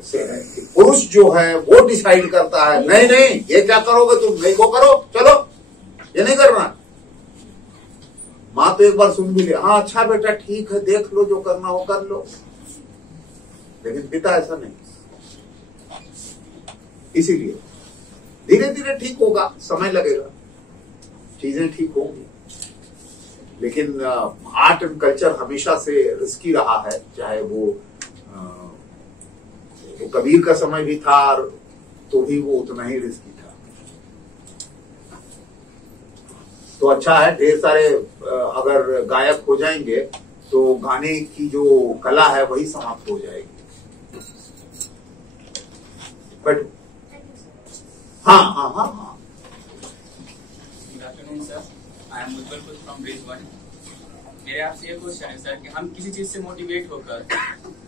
से है। पुरुष जो है वो डिसाइड करता है, नहीं नहीं ये क्या करोगे तुम, नहीं वो करो, चलो ये नहीं करना। माँ तो एक बार सुन भी लिया, हाँ अच्छा बेटा ठीक है, देख लो जो करना हो कर लो, लेकिन पिता ऐसा नहीं। इसीलिए धीरे धीरे ठीक होगा, समय लगेगा, चीजें ठीक होंगी, लेकिन आर्ट एंड कल्चर हमेशा से रिस्की रहा है। चाहे वो कबीर का समय भी था तो भी वो उतना ही रिस्की था। तो अच्छा है, ढेर सारे अगर गायक हो जाएंगे तो गाने की जो कला है वही समाप्त हो जाएगी। बट हाँ हाँ हाँ हाँ। Good afternoon sir, I am Ujjwal from bridge 1। मेरे आपसे ये क्वेश्चन है सर कि हम किसी चीज से मोटिवेट होकर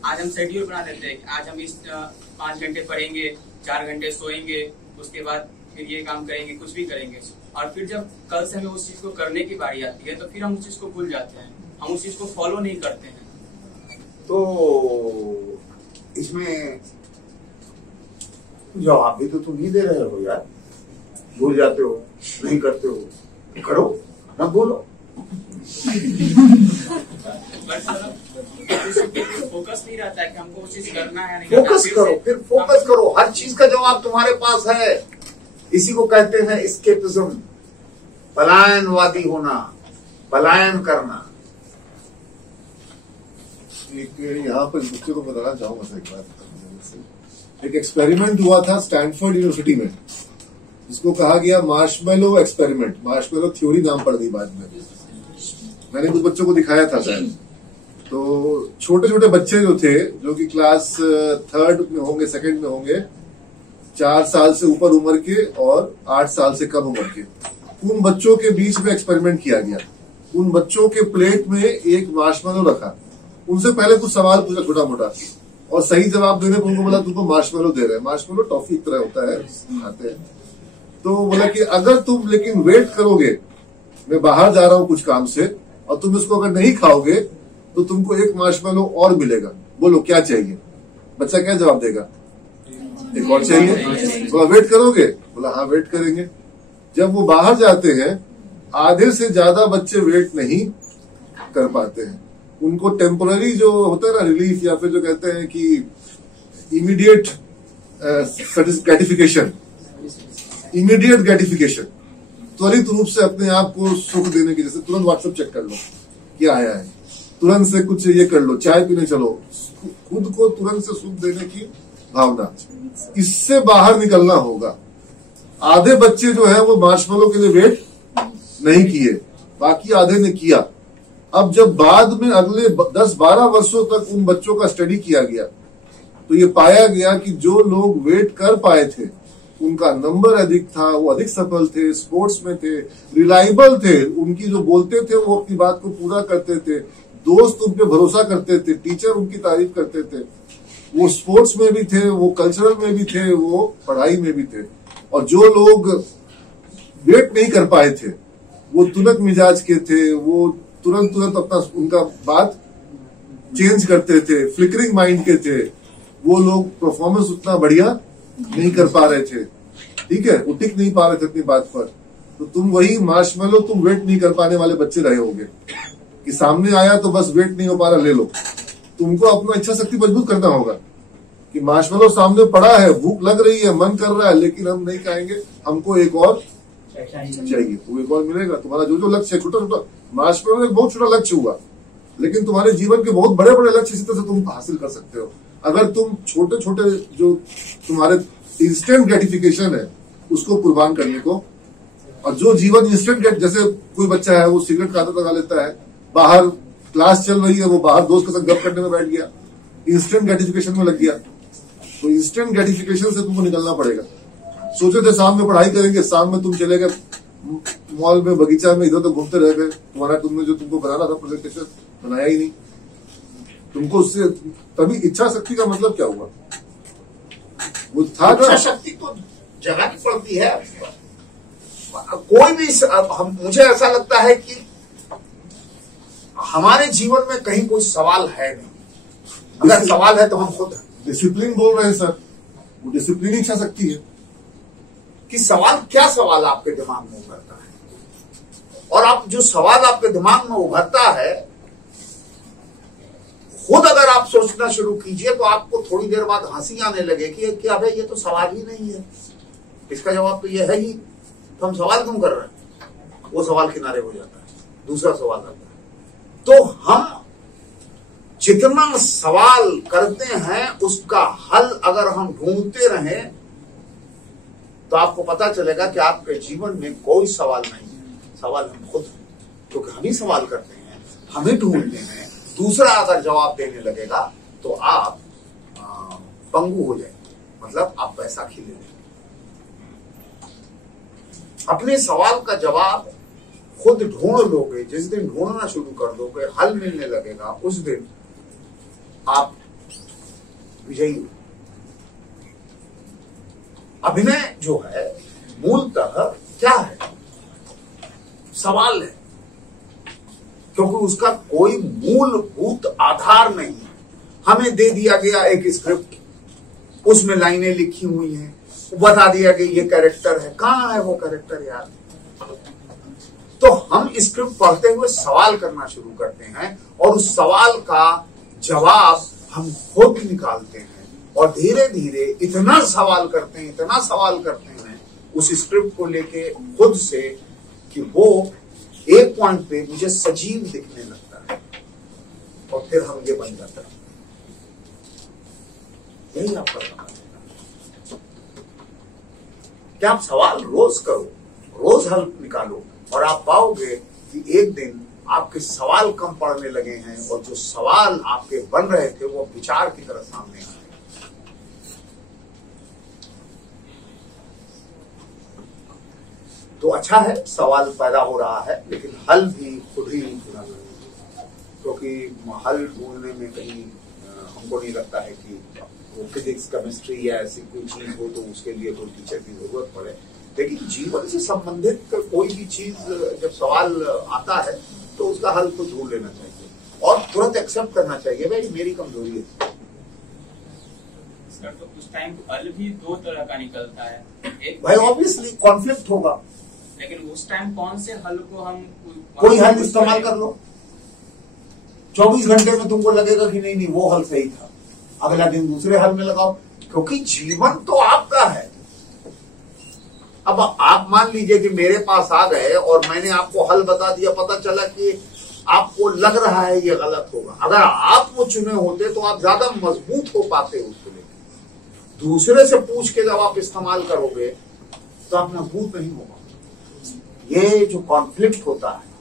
आज हम शेड्यूल बना लेते हैं कि आज हम इस 5 घंटे पढ़ेंगे, 4 घंटे सोएंगे, उसके बाद फिर ये काम करेंगे, कुछ भी करेंगे, और फिर जब कल से हमें उस चीज को करने की बारी आती है तो फिर हम उस चीज को भूल जाते हैं, हम उस चीज को फॉलो नहीं करते हैं। तो इसमें जवाब भी तो तुम ही दे रहे हो यार, भूल जाते हो, नहीं करते हो, करो ना भूलो। फोकस नहीं रहता है कि हमको उस चीज करना है, नहीं फोकस करो, फिर फोकस करो, हर चीज का जवाब तुम्हारे पास है। इसी को कहते हैं एस्केपिज्म, पलायनवादी होना, पलायन करना। एक यहाँ पर बच्चों को बताना चाहूंगा सर एक बात। एक एक्सपेरिमेंट हुआ था स्टैनफोर्ड यूनिवर्सिटी में, जिसको कहा गया मार्शमेलो एक्सपेरिमेंट। मार्शमेलो थ्योरी नाम पड़ गई बाद में, मैंने कुछ बच्चों को दिखाया था शायद। तो छोटे छोटे बच्चे जो थे, जो कि क्लास 3rd में होंगे, 2nd में होंगे, 4 साल से ऊपर उम्र के और 8 साल से कम उम्र के, उन बच्चों के बीच में एक्सपेरिमेंट किया गया। उन बच्चों के प्लेट में एक मार्शमेलो रखा, उनसे पहले कुछ सवाल पूछा छोटा मोटा, और सही जवाब देने पर उनको बोला तुमको मार्शमेलो दे रहे हैं। मार्शमेलो टॉफी की तरह होता है, खाते हैं। तो बोला कि अगर तुम लेकिन वेट करोगे, मैं बाहर जा रहा हूं कुछ काम से, और तुम इसको अगर नहीं खाओगे तो तुमको एक मार्शमेलो और मिलेगा, बोलो क्या चाहिए। बच्चा क्या जवाब देगा, एक और चाहिए। बोला वेट करोगे, बोला हाँ वेट करेंगे। जब वो बाहर जाते हैं, आधे से ज्यादा बच्चे वेट नहीं कर पाते हैं। उनको टेम्पोररी जो होता है ना रिलीफ, या फिर जो कहते हैं कि इमीडिएट ग्रेटिफिकेशन, इमीडिएट ग्रेटिफिकेशन, त्वरित रूप से अपने आप को सुख देने की, जैसे तुरंत व्हाट्सएप चेक कर लो क्या आया है, तुरंत से कुछ ये कर लो, चाय पीने चलो, खुद को तुरंत से सुख देने की भावना, इससे बाहर निकलना होगा। आधे बच्चे जो है वो मार्शमेलो के लिए वेट नहीं किए, बाकी आधे ने किया। अब जब बाद में अगले 10-12 वर्षों तक उन बच्चों का स्टडी किया गया तो ये पाया गया कि जो लोग वेट कर पाए थे उनका नंबर अधिक था, वो अधिक सफल थे, स्पोर्ट्स में थे, रिलायबल थे, उनकी जो बोलते थे वो अपनी बात को पूरा करते थे, दोस्त उन पे भरोसा करते थे, टीचर उनकी तारीफ करते थे, वो स्पोर्ट्स में भी थे, वो कल्चरल में भी थे, वो पढ़ाई में भी थे। और जो लोग वेट नहीं कर पाए थे वो तुरंत मिजाज के थे, वो तुरंत अपना उनका बात चेंज करते थे, फ्लिकरिंग माइंड के थे, वो लोग परफॉर्मेंस उतना बढ़िया नहीं कर पा रहे थे, ठीक है, वो टिक नहीं पा रहे थे अपनी बात पर। तो तुम वही मार्शमेलो, तुम वेट नहीं कर पाने वाले बच्चे रहे होगे कि सामने आया तो बस वेट नहीं हो पा रहा, ले लो। तुमको अपना इच्छा शक्ति मजबूत करना होगा कि मार्शमेलो सामने पड़ा है, भूख लग रही है, मन कर रहा है, लेकिन हम नहीं खाएंगे, हमको एक और चाहिए, वो एक और मिलेगा। तुम्हारा जो लक्ष्य है, छोटा छोटा मार्शमेलो एक बहुत छोटा लक्ष्य हुआ, लेकिन तुम्हारे जीवन के बहुत बड़े बड़े लक्ष्य इसी तरह से तुम हासिल कर सकते हो अगर तुम छोटे छोटे जो तुम्हारे इंस्टेंट ग्रेटिफिकेशन है उसको कुर्बान करने को। और जो जीवन इंस्टेंट, जैसे कोई बच्चा है वो सिगरेट का आदत लगा लेता है, बाहर क्लास चल रही है, वो बाहर दोस्त के साथ गप करने में बैठ गया, इंस्टेंट ग्रेटिफिकेशन में लग गया। तो इंस्टेंट ग्रेटिफिकेशन से तुमको निकलना पड़ेगा। सोचे थे शाम में पढ़ाई करेंगे, शाम में तुम चले गए मॉल में, बगीचा में, इधर तो घूमते रह गए, तुमने जो तुमको बनाना था प्रेजेंटेशन बनाया ही नहीं। तुमको उससे तभी इच्छा शक्ति का मतलब क्या हुआ? वो था इच्छा शक्ति तो जगानी पड़ती है। कोई भी मुझे ऐसा लगता है कि हमारे जीवन में कहीं कोई सवाल है नहीं, अगर सवाल है तो हम खुद हैं। डिसिप्लिन बोल रहे हैं सर, वो डिसिप्लिन इच्छा शक्ति है कि सवाल, क्या सवाल आपके दिमाग में उभरता है, और आप जो सवाल आपके दिमाग में उभरता है खुद अगर आप सोचना शुरू कीजिए तो आपको थोड़ी देर बाद हंसी आने लगे कि क्या भाई, ये तो सवाल ही नहीं है, इसका जवाब तो ये है ही, तो हम सवाल क्यों कर रहे हैं? वो सवाल किनारे हो जाता है, दूसरा सवाल आता है। तो हम जितना सवाल करते हैं उसका हल अगर हम ढूंढते रहें तो आपको पता चलेगा कि आपके जीवन में कोई सवाल नहीं है, सवाल हम खुद हैं, क्योंकि हम ही सवाल करते हैं, हम ही ढूंढते हैं। दूसरा अगर जवाब देने लगेगा तो आप पंगु हो जाएंगे, मतलब आप पैसा खिले लेंगे। अपने सवाल का जवाब खुद ढूंढ लोगे, जिस दिन ढूंढना शुरू कर दोगे, हल मिलने लगेगा, उस दिन आप विजयी हो। अभिनय जो है मूलतः क्या है? सवाल है, क्योंकि उसका कोई मूलभूत आधार नहीं। हमें दे दिया गया एक स्क्रिप्ट, उसमें लाइनें लिखी हुई हैं, बता दिया गया ये कैरेक्टर है, कहां है वो कैरेक्टर यार? तो हम स्क्रिप्ट पढ़ते हुए सवाल करना शुरू करते हैं और उस सवाल का जवाब हम खुद निकालते हैं और धीरे धीरे इतना सवाल करते हैं, इतना सवाल करते हैं उस स्क्रिप्ट को लेके खुद से कि वो एक पॉइंट पे मुझे सजीव दिखने लगता है और फिर हम ये बन जाता है। यही आपका काम है कि आप सवाल रोज करो, रोज हल निकालो और आप पाओगे कि एक दिन आपके सवाल कम पड़ने लगे हैं और जो सवाल आपके बन रहे थे वो विचार की तरह सामने आ रहे हैं। तो अच्छा है, सवाल पैदा हो रहा है, लेकिन हल भी खुद ही ढूंढना चाहिए, क्योंकि हल ढूंढने में कहीं हमको नहीं लगता है कि वो फिजिक्स, केमिस्ट्री या ऐसी कोई चीज हो तो उसके लिए कोई टीचर की जरूरत पड़े। लेकिन जीवन से संबंधित कोई भी चीज जब सवाल आता है तो उसका हल को ढूंढ लेना चाहिए और तुरंत एक्सेप्ट करना चाहिए, भाई मेरी कमजोरी है। तो उस टाइम हल भी दो तरह का निकलता है, एक भाई ऑब्वियसली कॉन्फ्लिक्ट होगा, लेकिन उस टाइम कौन से हल को हम कोई हल इस्तेमाल कर लो। 24 घंटे में तुमको लगेगा कि नहीं वो हल सही था, अगला दिन दूसरे हल में लगाओ, क्योंकि जीवन तो आपका है। अब आप मान लीजिए कि मेरे पास आ गए और मैंने आपको हल बता दिया, पता चला कि आपको लग रहा है ये गलत होगा, अगर आप वो चुने होते तो आप ज्यादा मजबूत हो पाते उसको लेकर। दूसरे से पूछ के जब आप इस्तेमाल करोगे तो आप मजबूत नहीं होगा। ये जो कॉन्फ्लिक्ट होता है,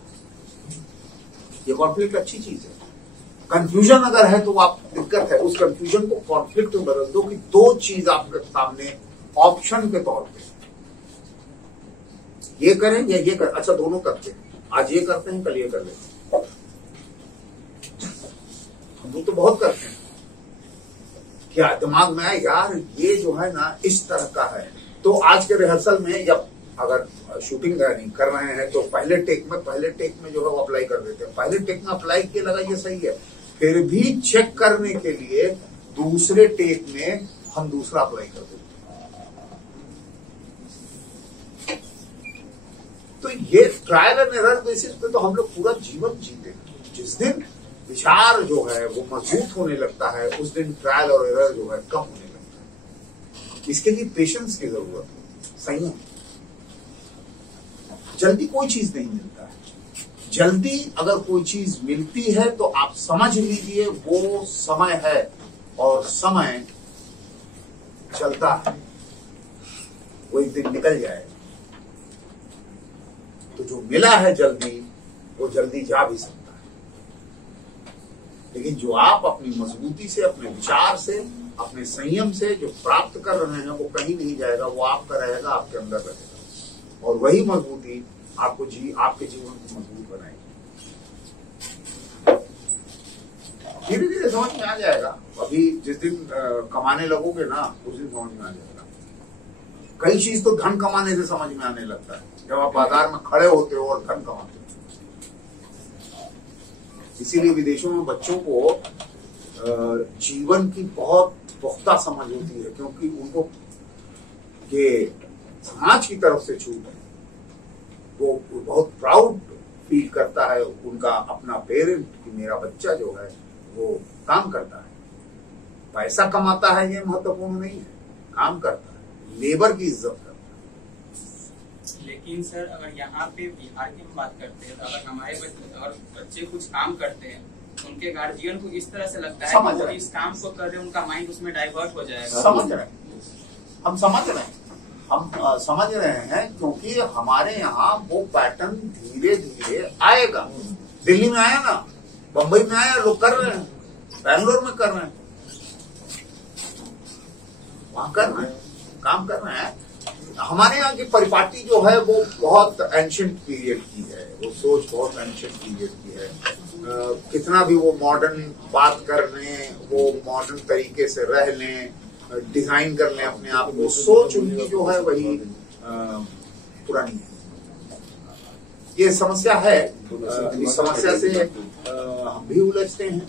ये कॉन्फ्लिक्ट अच्छी चीज है। कंफ्यूजन अगर है तो आप दिक्कत है, उस कंफ्यूजन को कॉन्फ्लिक्ट में बदल दो कि दो चीज आपके सामने ऑप्शन के तौर पे, ये करें या ये करें, अच्छा दोनों करते हैं, आज ये करते हैं कल ये कर लेते हैं। हम लोग तो बहुत करते हैं, क्या दिमाग में आए यार ये जो है ना इस तरह का है, तो आज के रिहर्सल में जब अगर शूटिंग कर रहे हैं तो पहले टेक में जो है वो अप्लाई कर देते हैं। पहले टेक में अप्लाई किया लगा ये सही है, फिर भी चेक करने के लिए दूसरे टेक में हम दूसरा अप्लाई कर देते हैं। तो ये ट्रायल एंड एरर बेसिस पे तो हम लोग पूरा जीवन जीते हैं। जिस दिन विचार जो है वो मजबूत होने लगता है उस दिन ट्रायल और एरर जो है कम होने लगता है। इसके लिए पेशेंस की जरूरत है, संयम। जल्दी कोई चीज नहीं मिलता है। जल्दी अगर कोई चीज मिलती है तो आप समझ लीजिए वो समय है और समय चलता है, वो एक दिन निकल जाएगा। तो जो मिला है जल्दी वो जल्दी जा भी सकता है, लेकिन जो आप अपनी मजबूती से, अपने विचार से, अपने संयम से जो प्राप्त कर रहे हैं वो कहीं नहीं जाएगा, वो आपका रहेगा, आपके अंदर रहेगा, और वही मजबूती आपको आपके जीवन को मजबूत बनाएगी। धीरे धीरे समझ में आ जाएगा। अभी जिस दिन कमाने लगोगे ना उस दिन समझ में आ जाएगा। कई चीज तो धन कमाने से समझ में आने लगता है, जब आप बाजार में खड़े होते हो और धन कमाते हो। इसीलिए विदेशों में बच्चों को जीवन की बहुत पुख्ता समझ होती है, क्योंकि उनको ये समाज की तरफ से छूट है। वो बहुत प्राउड फील करता है उनका अपना पेरेंट कि मेरा बच्चा जो है वो काम करता है, पैसा कमाता है ये महत्वपूर्ण नहीं है, काम करता है, लेबर की इज्जत करता है। लेकिन सर अगर यहाँ पे बिहार की हम बात करते हैं तो अगर हमारे बच्चे कुछ काम करते हैं तो उनके गार्जियन को इस तरह से लगता है कि वो इस काम को कर रहे हैं, उनका माइंड उसमें डाइवर्ट हो जाएगा। समझ रहे हैं, हम समझ रहे हैं, हम समझ रहे हैं, क्योंकि हमारे यहाँ वो पैटर्न धीरे धीरे आएगा। दिल्ली में आया ना, बंबई में आया, लोग कर रहे हैं, बैंगलोर में कर रहे हैं, वहां कर रहे हैं, काम कर रहे हैं। हमारे यहाँ की परिपाटी जो है वो बहुत एंशिएंट पीरियड की है, वो सोच बहुत एंशिएंट पीरियड की है। कितना भी वो मॉडर्न बात कर लें, वो मॉडर्न तरीके से रह लें, डिजाइन कर लें अपने आप को, सोच उनकी जो है वही पुरानी है। ये समस्या है, इस समस्या से हम भी उलझते हैं।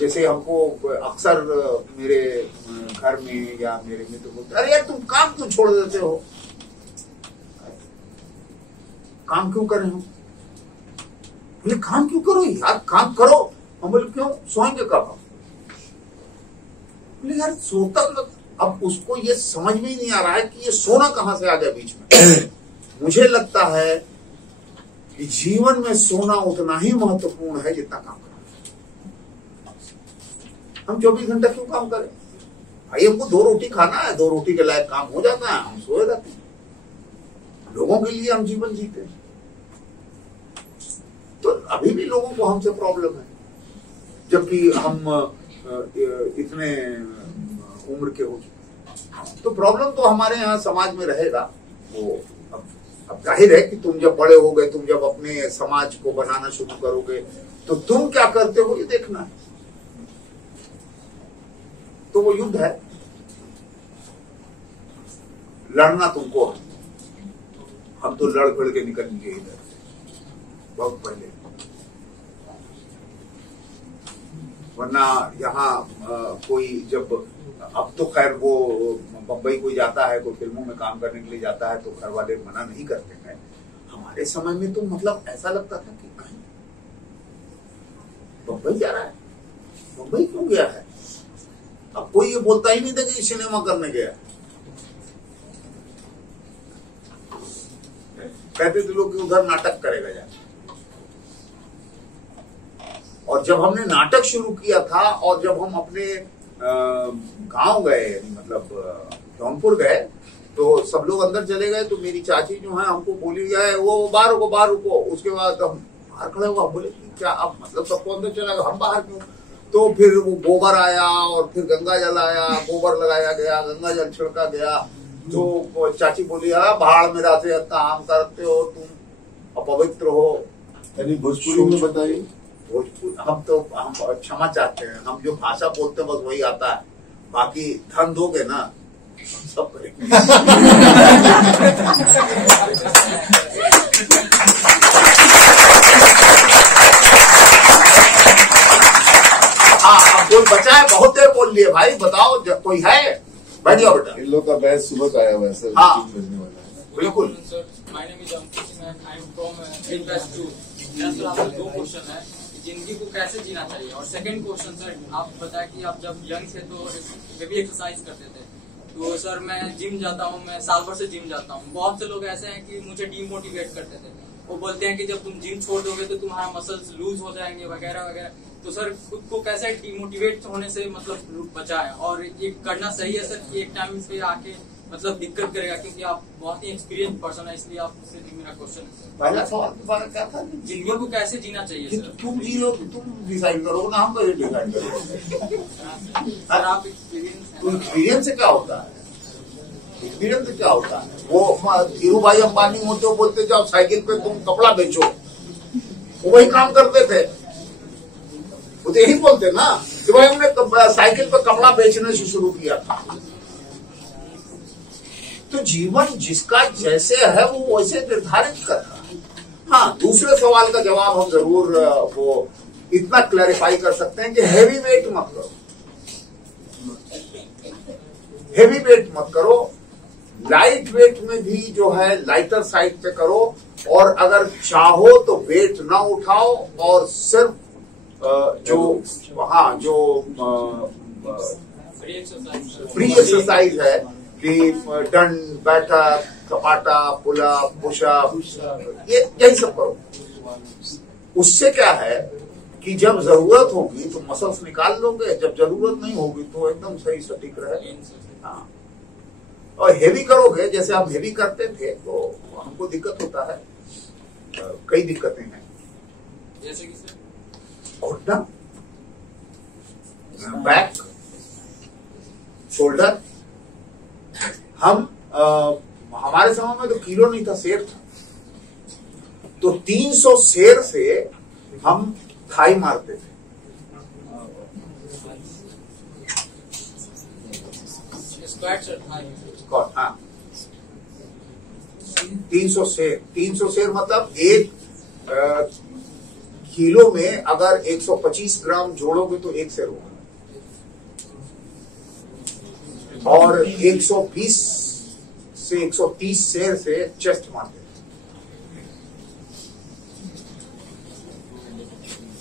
जैसे हमको अक्सर मेरे घर में या मेरे मित्र बोलते, अरे यार तुम काम क्यों छोड़ देते हो, काम क्यों करें हम? बोले काम क्यों करो यार, काम करो। हम बोले क्यों, सोएंगे कब हम? बोले यार सोता, अब उसको ये समझ में ही नहीं आ रहा है कि ये सोना कहां से आ गया बीच में। मुझे लगता है कि जीवन में सोना उतना ही महत्वपूर्ण है जितना काम करना। हम 24 घंटा क्यों काम करें भाई? हमको 2 रोटी खाना है, 2 रोटी के लायक काम हो जाता है, हम सोए रहते हैं। लोगों के लिए हम जीवन जीते हैं। तो अभी भी लोगों को हमसे प्रॉब्लम है, जबकि हम इतने उम्र के हो चुके। तो प्रॉब्लम तो हमारे यहाँ समाज में रहेगा। वो अब जाहिर है कि तुम जब बड़े हो गए, तुम जब अपने समाज को बनाना शुरू करोगे तो तुम क्या करते हो ये देखना है। तो वो युद्ध है, लड़ना तुमको। हम तो लड़ पड़ के निकल गए इधर बहुत पहले, वरना यहाँ कोई जब, अब तो खैर वो बम्बई कोई जाता है, कोई फिल्मों में काम करने के लिए जाता है तो घर वाले मना नहीं करते हैं। हमारे समय में तो मतलब ऐसा लगता था कि बम्बई जा रहा है, बम्बई क्यों गया है? अब कोई ये बोलता ही नहीं था कि सिनेमा करने गया। कहते थे लोग कि उधर नाटक करेगा जाके। और जब हमने नाटक शुरू किया था और जब हम अपने गांव गए, मतलब जौनपुर गए, तो सब लोग अंदर चले गए, तो मेरी चाची जो है हमको बोली गए वो बाहर रुको। उसके बाद हम बाहर खड़े हुआ, बोले क्या अब मतलब सबको अंदर चला गया, हम बाहर क्यों? तो फिर वो गोबर आया और फिर गंगा जल आया, गोबर लगाया गया, गंगा जल छिड़का गया। तो चाची बोली भाड़ में रात काम करते हो तुम, अपवित्र हो। यानी भोजपुरी में बताइए। भोजपुरी हम क्षमा चाहते हैं, हम जो भाषा बोलते हैं बस वही आता है, बाकी धन दोगे ना हम सब करेंगे। हाँ कोई बचा है? बहुत देर बोल लिए भाई, बताओ कोई है? बैठ जाओ बेटा। इन लोग का बैच सुबह का आया हुआ है सर। हाँ बिल्कुल sir. My name is Ankit, I am from invest to. मेरा सर आपसे 2 क्वेश्चन है, जिंदगी को कैसे जीना चाहिए, और सेकंड क्वेश्चन सर आप बताया कि आप जब यंग थे तो भी एक्सरसाइज करते थे। तो सर मैं जिम जाता हूँ, मैं साल भर से जिम जाता हूँ। बहुत से लोग ऐसे हैं कि मुझे डीमोटिवेट करते थे, वो बोलते हैं कि जब तुम जिम छोड़ दोगे तो तुम्हारा मसल्स लूज हो जाएंगे वगैरह वगैरह। तो सर खुद को कैसे डीमोटिवेट होने से मतलब बचाएं, और ये करना सही है सर कि एक टाइम पे आके मतलब दिक्कत करेगा, क्योंकि आप बहुत ही एक्सपीरियंस पर्सन है, इसलिए आपसे मेरा क्वेश्चन है। पहला सवाल तुम्हारा क्या था? जिंदगी को कैसे जीना चाहिए सर? तुम जी लो, तुम डिसाइड करोगे ना, हम कैसे डिसाइड करोगे? सर आप एक्सपीरियंस से क्या होता है? एक्सपीरियंस से क्या होता है? वो धीरू भाई अंबानी होते हो बोलते जाओ साइकिल पे तुम कपड़ा बेचो, वो वही काम करते थे, वो तो यही बोलते ना कि भाई हमने साइकिल पे कपड़ा बेचने से शुरू किया था। तो जीवन जिसका जैसे है वो वैसे निर्धारित करता है। हाँ, दूसरे सवाल का जवाब हम जरूर वो इतना क्लैरिफाई कर सकते हैं कि हैवी वेट मत करो, हैवी वेट मत करो, लाइट वेट में भी जो है लाइटर साइड पे करो, और अगर चाहो तो वेट ना उठाओ और सिर्फ जो फ्री एक्सरसाइज है कि दंड, बैठक, कपाटा, पुलअप, पुशअप, ये यही सब करो। उससे क्या है कि जब जरूरत होगी तो मसल्स निकाल लोगे, जब जरूरत नहीं होगी तो एकदम सही सटीक रहे। हाँ, और हेवी करोगे, जैसे हम हेवी करते थे तो हमको दिक्कत होता है, कई दिक्कतें हैं, जैसे कि सर घुटना, बैक, शोल्डर। हम हमारे समय में तो किलो नहीं था, शेर था, तो 300 शेर से हम थाई मारते थे। हाँ, 300 शेर मतलब 1 किलो में अगर 125 ग्राम जोड़ोगे तो 1 शेर होगा, और 120 से 130 शेर से चेस्ट मारते थे।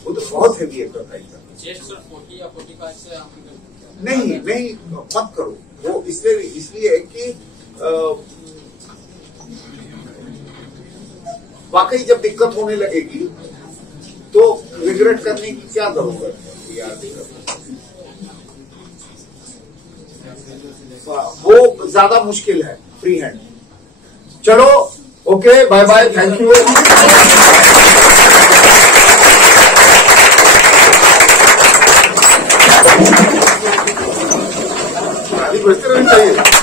वो तो बहुत हेवी एक्सरसाइज है। चेस्ट सर 40 या 45 से आप नहीं मत करो, वो इसलिए कि वाकई जब दिक्कत होने लगेगी तो रिग्रेट करने की क्या जरूरत है यार? वो ज्यादा मुश्किल है फ्री हैंड। चलो okay, bye bye, thank you. बजते रहनी चाहिए।